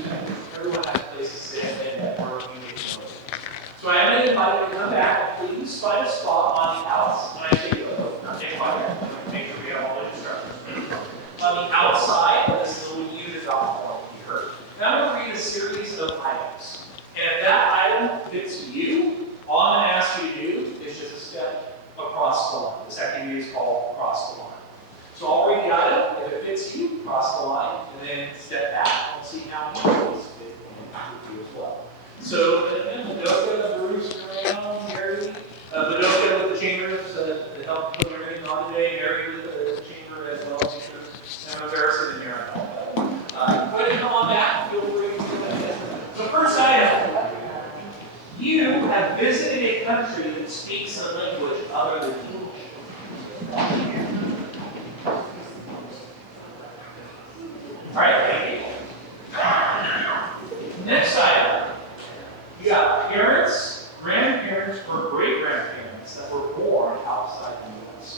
Everyone has a place to sit and network. So I am invited to come back. series of items. And if that item fits you, all I'm going to ask you to do is just a step across the line. This activity is called cross the line. So I'll read the item. If it fits you, cross the line, and then step back and see how many fit with you as well. So again, Madoka, Bruce, around, Mary, Madoka with the chambers to help put everything on today, Mary with the chamber as well. I'm embarrassing in here. Go ahead and come on back. Feel free to do that. So first item. You have visited a country that speaks a language other than English. All right, thank you. Next item. You got parents, grandparents, or great-grandparents that were born outside the U.S.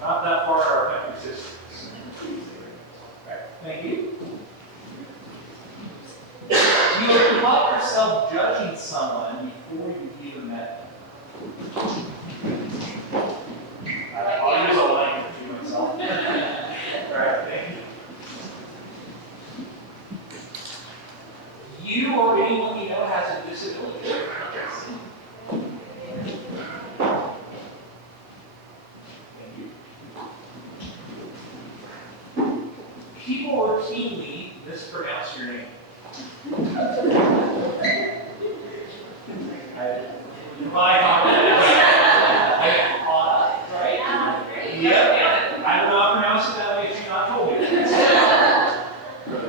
Not that far our country's history. All right, thank you. You have caught yourself judging someone before you even met them. I'll use a line for myself. All right, thank you. You or anyone you know has a disability. Thank you. People routinely mispronounce your name. Right? Yep. I will not pronounce it that way if you're not told me.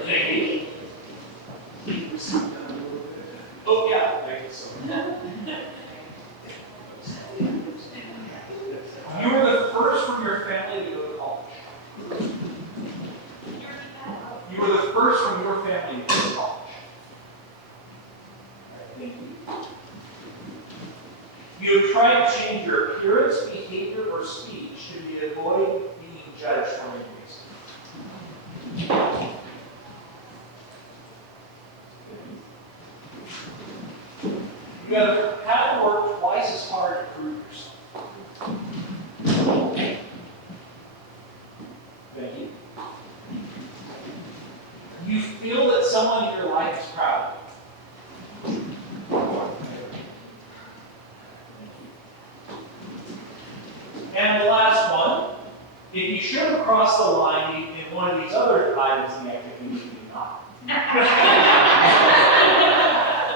Thank you. Oh, yeah. Thank you so much. You were the first from your family to go to college. You were the first from your family to go to college. Thank you. You have tried to change your appearance, behavior, or speech to avoid being judged for any reason. You have had to work twice as hard to prove yourself. Thank you. You feel that someone in your life is proud of you. And the last one, if you should have crossed the line in one of these other items in the activity, you did not.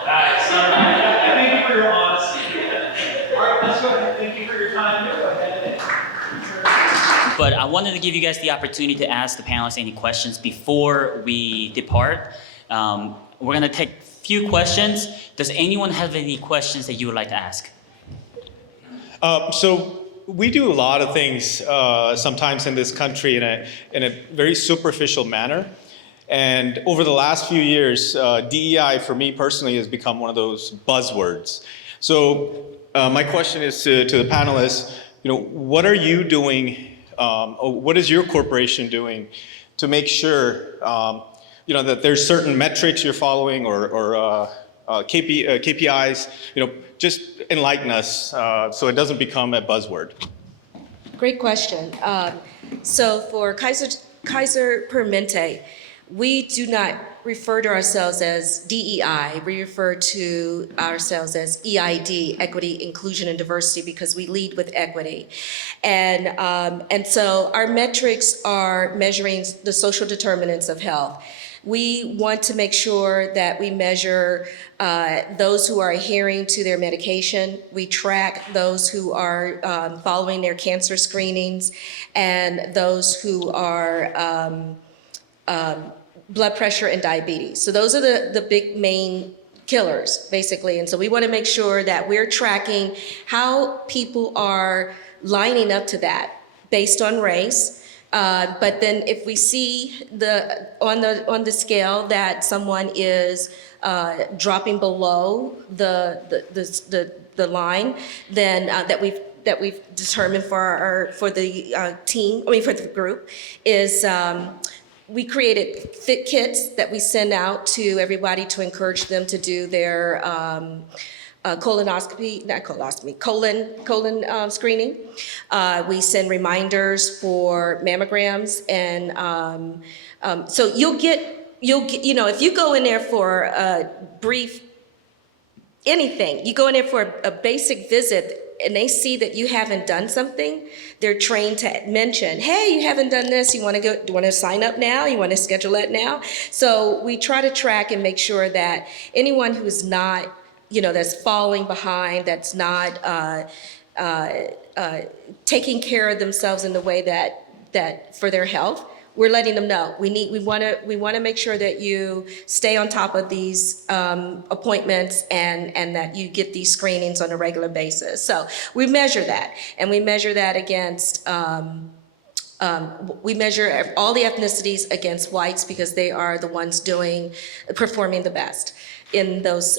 Alright, so thank you for your honesty. Alright, let's go ahead. Thank you for your time. Go ahead and But I wanted to give you guys the opportunity to ask the panelists any questions before we depart. We're going to take a few questions. Does anyone have any questions that you would like to ask? So we do a lot of things sometimes in this country in a very superficial manner. And over the last few years, DEI for me personally has become one of those buzzwords. So my question is to the panelists, what are you doing, or what is your corporation doing to make sure that there's certain metrics you're following or KPIs, just enlighten us so it doesn't become a buzzword. Great question. So for Kaiser Permanente, we do not refer to ourselves as DEI. We refer to ourselves as EID, Equity, Inclusion, and Diversity, because we lead with equity. And so our metrics are measuring the social determinants of health. We want to make sure that we measure those who are adhering to their medication. We track those who are following their cancer screenings and those who are blood pressure and diabetes. So those are the big main killers, basically. And so we want to make sure that we're tracking how people are lining up to that based on race. But then if we see on the scale that someone is dropping below the line, then that we've determined for the group is we created fit kits that we send out to everybody to encourage them to do their colonoscopy, not colonoscopy, colon screening. We send reminders for mammograms, and so you'll get, if you go in there for a brief anything, you go in there for a basic visit and they see that you haven't done something, they're trained to mention, hey, you haven't done this, you want to sign up now, you want to schedule it now. So we try to track and make sure that anyone who is not, that's falling behind, that's not taking care of themselves in the way that for their health, we're letting them know. We want to make sure that you stay on top of these appointments and that you get these screenings on a regular basis. So we measure that, and we measure that against. We measure all the ethnicities against whites because they are the ones performing the best in those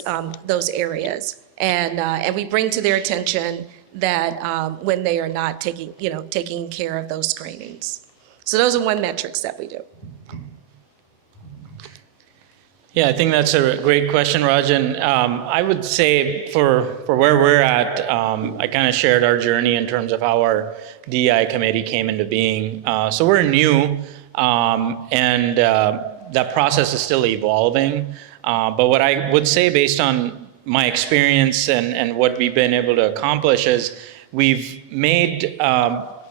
areas, and we bring to their attention that when they are not taking care of those screenings. So those are one metrics that we do. Yeah, I think that's a great question, Raj. And I would say for where we're at, I kind of shared our journey in terms of how our DEI committee came into being. So we're new, and that process is still evolving. But what I would say based on my experience and what we've been able to accomplish is we've made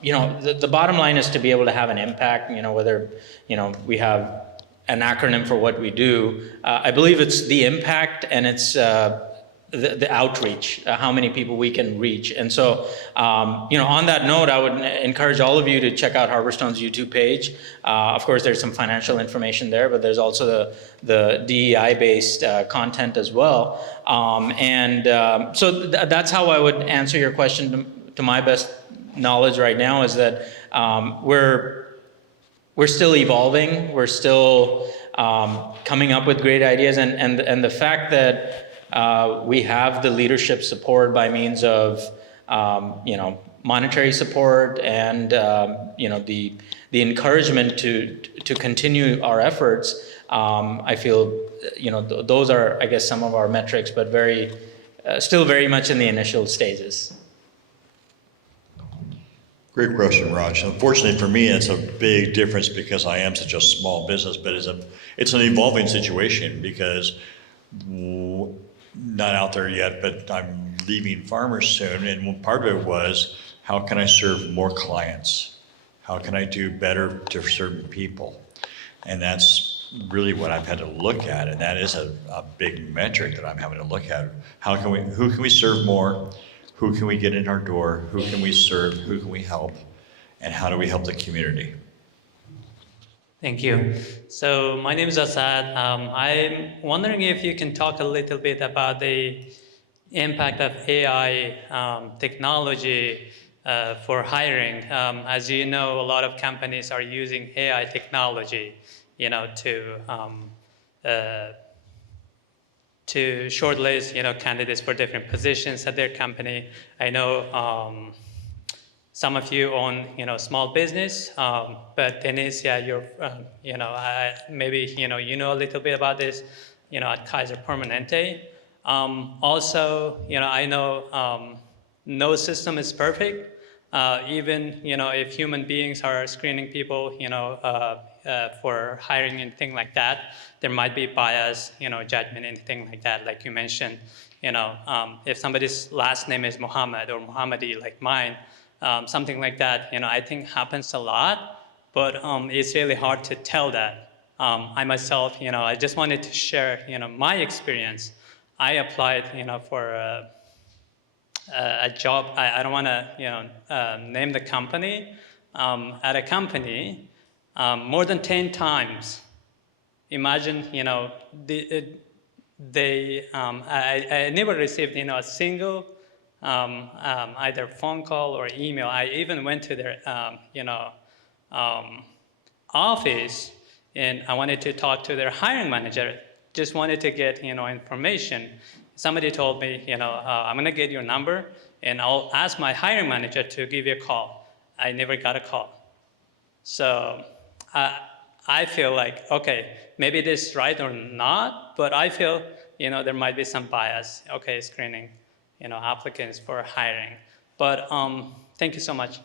the bottom line is to be able to have an impact, whether, we have an acronym for what we do. I believe it's the impact and it's the outreach, how many people we can reach. And so, on that note, I would encourage all of you to check out Harborstone's YouTube page. Of course, there's some financial information there, but there's also the DEI-based content as well. So that's how I would answer your question to my best knowledge right now, is that we're still evolving. We're still coming up with great ideas, and the fact that we have the leadership support by means of monetary support and the encouragement to continue our efforts. I feel those are, I guess, some of our metrics, but still very much in the initial stages. Great question, Raj. Unfortunately for me, it's a big difference because I am such a small business, but it's an evolving situation because not out there yet, but I'm leaving Farmers soon, and part of it was, how can I serve more clients? How can I do better to certain people? And that's really what I've had to look at, and that is a big metric that I'm having to look at. Who can we serve more? Who can we get in our door? Who can we serve? Who can we help? And how do we help the community? Thank you. So my name is Asad. I'm wondering if you can talk a little bit about the impact of AI technology for hiring. As you know, a lot of companies are using AI technology, to shortlist, candidates for different positions at their company. I know some of you own, small business, but Denise, you're, maybe, you know a little bit about this, at Kaiser Permanente. Also, I know no system is perfect. Even, if human beings are screening people, for hiring and things like that, there might be bias, judgment, anything like that. Like you mentioned, if somebody's last name is Muhammad or Muhammadi like mine, something like that, I think happens a lot, but it's really hard to tell that. I myself, I just wanted to share, my experience. I applied, for a job. I don't want to, name the company. At a company, more than 10 times. Imagine, I never received, a single either phone call or email. I even went to their, office, and I wanted to talk to their hiring manager. Just wanted to get, information. Somebody told me, I'm gonna get your number, and I'll ask my hiring manager to give you a call. I never got a call. So I feel like, okay, maybe this is right or not, but I feel, there might be some bias. Okay, screening. applicants for hiring. But thank you so much.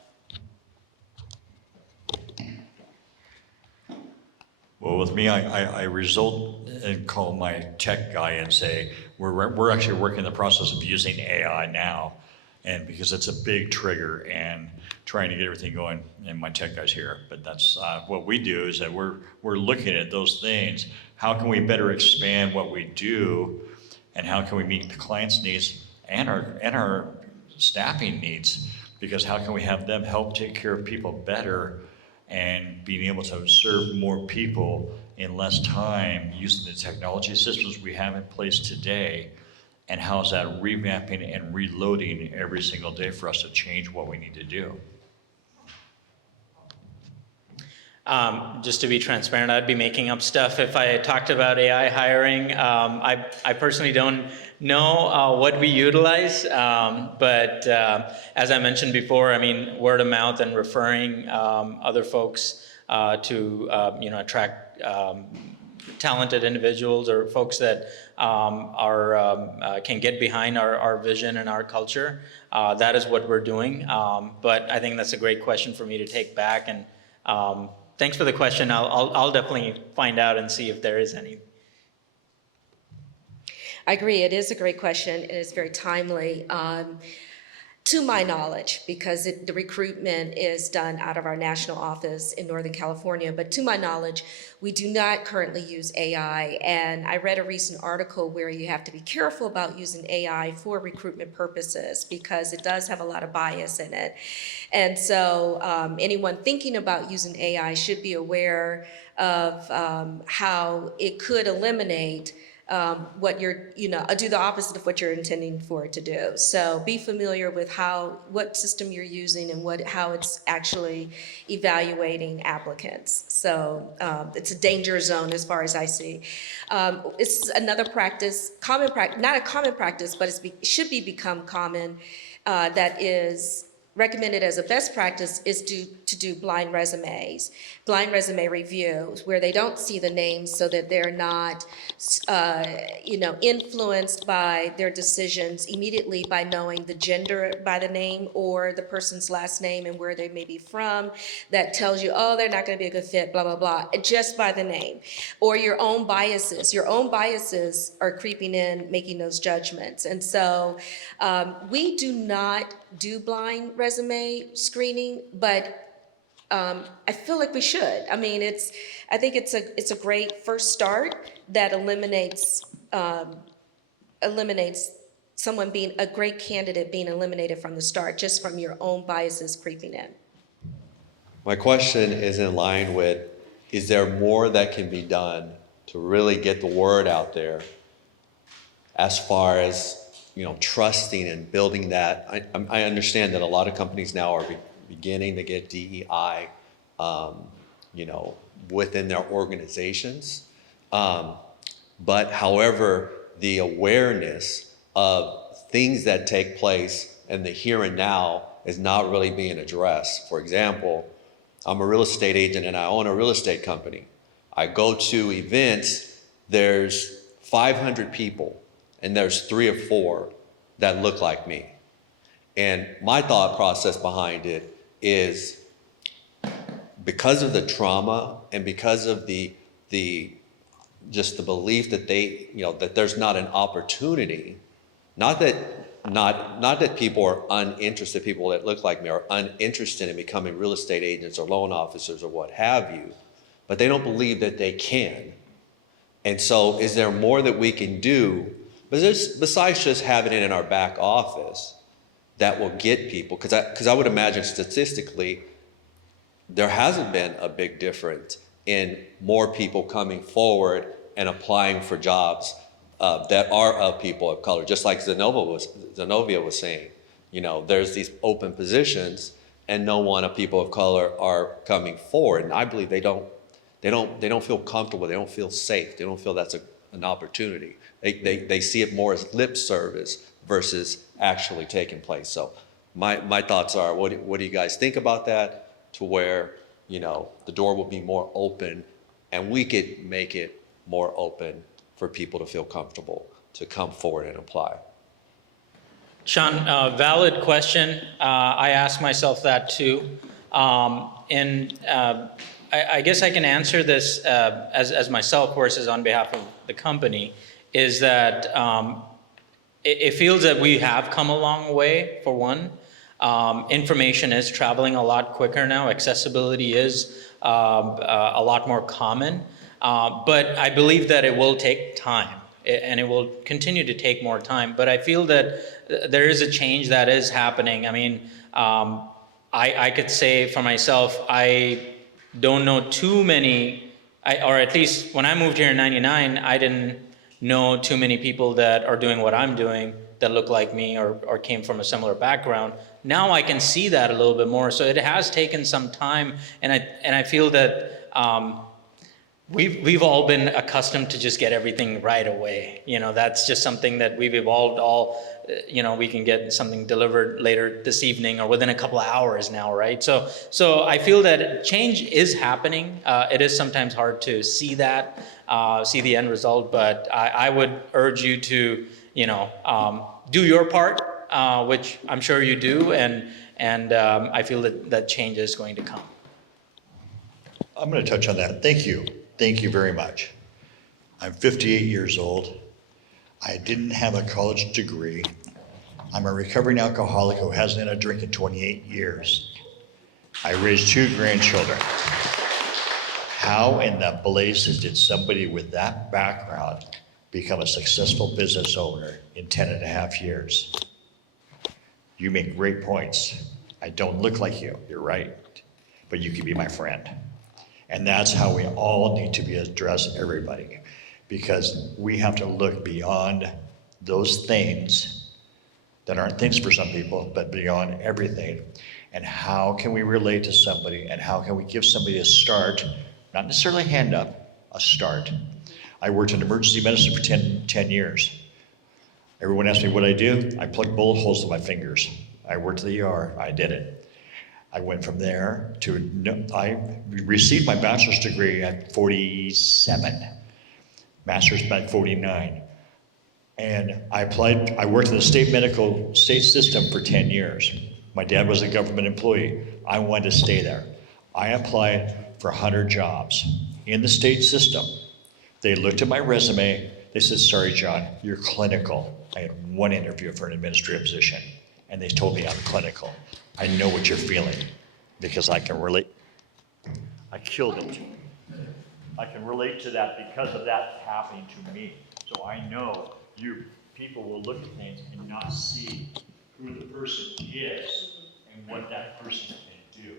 Well, with me, I result and call my tech guy and say, we're actually working the process of using AI now. And because it's a big trigger and trying to get everything going, and my tech guy's here, but that's what we do is that we're looking at those things. How can we better expand what we do, and how can we meet the client's needs and our staffing needs? Because how can we have them help take care of people better and being able to serve more people in less time using the technology systems we have in place today? And how is that revamping and reloading every single day for us to change what we need to do? Just to be transparent, I'd be making up stuff if I talked about AI hiring. I personally don't know what we utilize, but as I mentioned before, I mean, word of mouth and referring other folks to attract talented individuals or folks that can get behind our vision and our culture. That is what we're doing. But I think that's a great question for me to take back. And thanks for the question. I'll definitely find out and see if there is any. I agree. It is a great question. It is very timely. To my knowledge, because the recruitment is done out of our national office in Northern California, but to my knowledge, we do not currently use AI. And I read a recent article where you have to be careful about using AI for recruitment purposes because it does have a lot of bias in it. And so anyone thinking about using AI should be aware of how it could eliminate what you're, do the opposite of what you're intending for it to do. So be familiar with what system you're using and how it's actually evaluating applicants. So it's a danger zone as far as I see. It's another practice, not a common practice, but it should become common that is recommended as a best practice is to do blind resume reviews, where they don't see the names so that they're not, influenced by their decisions immediately by knowing the gender by the name or the person's last name and where they may be from. That tells you, oh, they're not going to be a good fit, blah, blah, blah, just by the name. Or your own biases. Your own biases are creeping in, making those judgments. And so we do not do blind resume screening, but I feel like we should. I mean, I think it's a great first start that eliminates someone being a great candidate being eliminated from the start, just from your own biases creeping in. My question is in line with, is there more that can be done to really get the word out there as far as trusting and building that? I understand that a lot of companies now are beginning to get DEI, within their organizations. But however, the awareness of things that take place in the here and now is not really being addressed. For example, I'm a real estate agent and I own a real estate company. I go to events, there's 500 people and there's 3 or 4 that look like me. And my thought process behind it is, because of the trauma and because of the belief that that there's not an opportunity, not that people are uninterested, people that look like me are uninterested in becoming real estate agents or loan officers or what have you, but they don't believe that they can. And so is there more that we can do besides just having it in our back office that will get people? Because I would imagine statistically, there hasn't been a big difference in more people coming forward and applying for jobs that are of people of color. Just like Zenobia was saying, there's these open positions and no one of people of color are coming forward. And I believe they don't feel comfortable. They don't feel safe. They don't feel that's an opportunity. They see it more as lip service versus actually taking place. So my thoughts are, what do you guys think about that, to where the door will be more open and we could make it more open for people to feel comfortable to come forward and apply? Sean, valid question. I ask myself that too. I guess I can answer this as myself versus on behalf of the company, is that it feels that we have come a long way, for one. Information is traveling a lot quicker now. Accessibility is a lot more common. But I believe that it will take time, and it will continue to take more time. But I feel that there is a change that is happening. I mean, I could say for myself, I don't know too many, or at least when I moved here in '99, I didn't know too many people that are doing what I'm doing that look like me or came from a similar background. Now I can see that a little bit more. So it has taken some time, and I feel that we've all been accustomed to just get everything right away. You know, that's just something that we've evolved all. You know, we can get something delivered later this evening or within a couple of hours now, right? So I feel that change is happening. It is sometimes hard to see that, see the end result, but I would urge you to, you know, do your part, which I'm sure you do, and I feel that change is going to come. I'm going to touch on that. Thank you. Thank you very much. I'm 58 years old. I didn't have a college degree. I'm a recovering alcoholic who hasn't had a drink in 28 years. I raised 2 grandchildren. How in the blazes did somebody with that background become a successful business owner in 10 and a half years? You make great points. I don't look like you, you're right, but you can be my friend. And that's how we all need to be addressed, everybody, because we have to look beyond those things that aren't things for some people, but beyond everything. And how can we relate to somebody, and how can we give somebody a start, not necessarily a hand up, a start. I worked in emergency medicine for 10 years. Everyone asked me what I do. I plugged bullet holes with my fingers. I worked at the ER, I did it. I went from there to, I received my bachelor's degree at 47, master's at 49. And I worked in the state system for 10 years. My dad was a government employee. I wanted to stay there. I applied for 100 jobs in the state system. They looked at my resume, they said, sorry, John, you're clinical. I had 1 interview for an administrative position, and they told me I'm clinical. I know what you're feeling because I can relate. I killed it. I can relate to that because of that happening to me. So I know people will look at things and not see who the person is and what that person can do.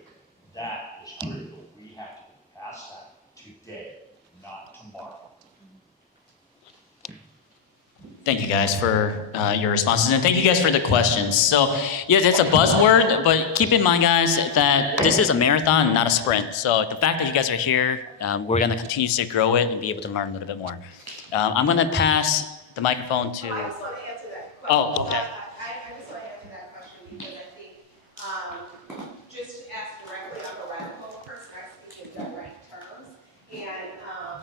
That is critical. We have to pass that today, not tomorrow. Thank you guys for your responses, and thank you guys for the questions. So, yeah, that's a buzzword, but keep in mind, guys, that this is a marathon, not a sprint. So the fact that you guys are here, we're going to continue to grow it and be able to learn a little bit more. I'm going to pass the microphone to... I just want to answer that question. Oh, okay. I just want to answer that question because I think just to ask directly, I'm a radical person. I speak in direct terms. And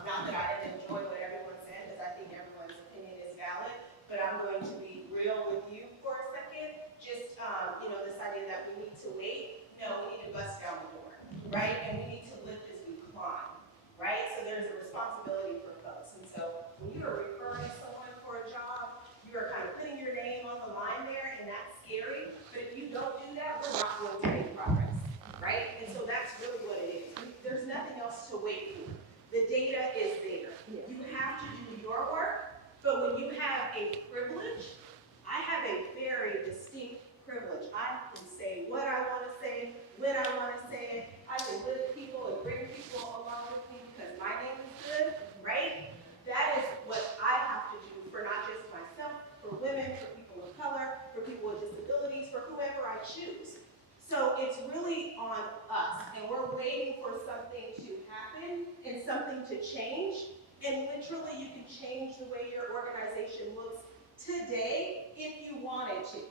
not that I didn't enjoy what everyone said, because I think everyone's opinion is valid, but I'm going to be real with you for a second. Just, this idea that we need to wait. No, we need to bust down the door, right? And we need to lift as we climb, right? So there's a responsibility for folks. And so when you are referring someone for a job, you are kind of putting your name on the line there, and that's scary. But if you don't do that, we're not going to make progress, right? And so that's really what it is. There's nothing else to wait for. The data is there. You have to do your work, but when you have a privilege, I have a very distinct privilege. I can say what I want to say, when I want to say it. I can lift people and bring people along with me because my name is good, right? That is what I have to do for not just myself, for women, for people of color, for people with disabilities, for whoever I choose. So it's really on us, and we're waiting for something to happen and something to change. And literally, you can change the way your organization looks today if you wanted to.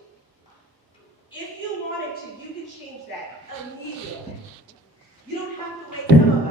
If you wanted to, you can change that immediately. You don't have to wait some of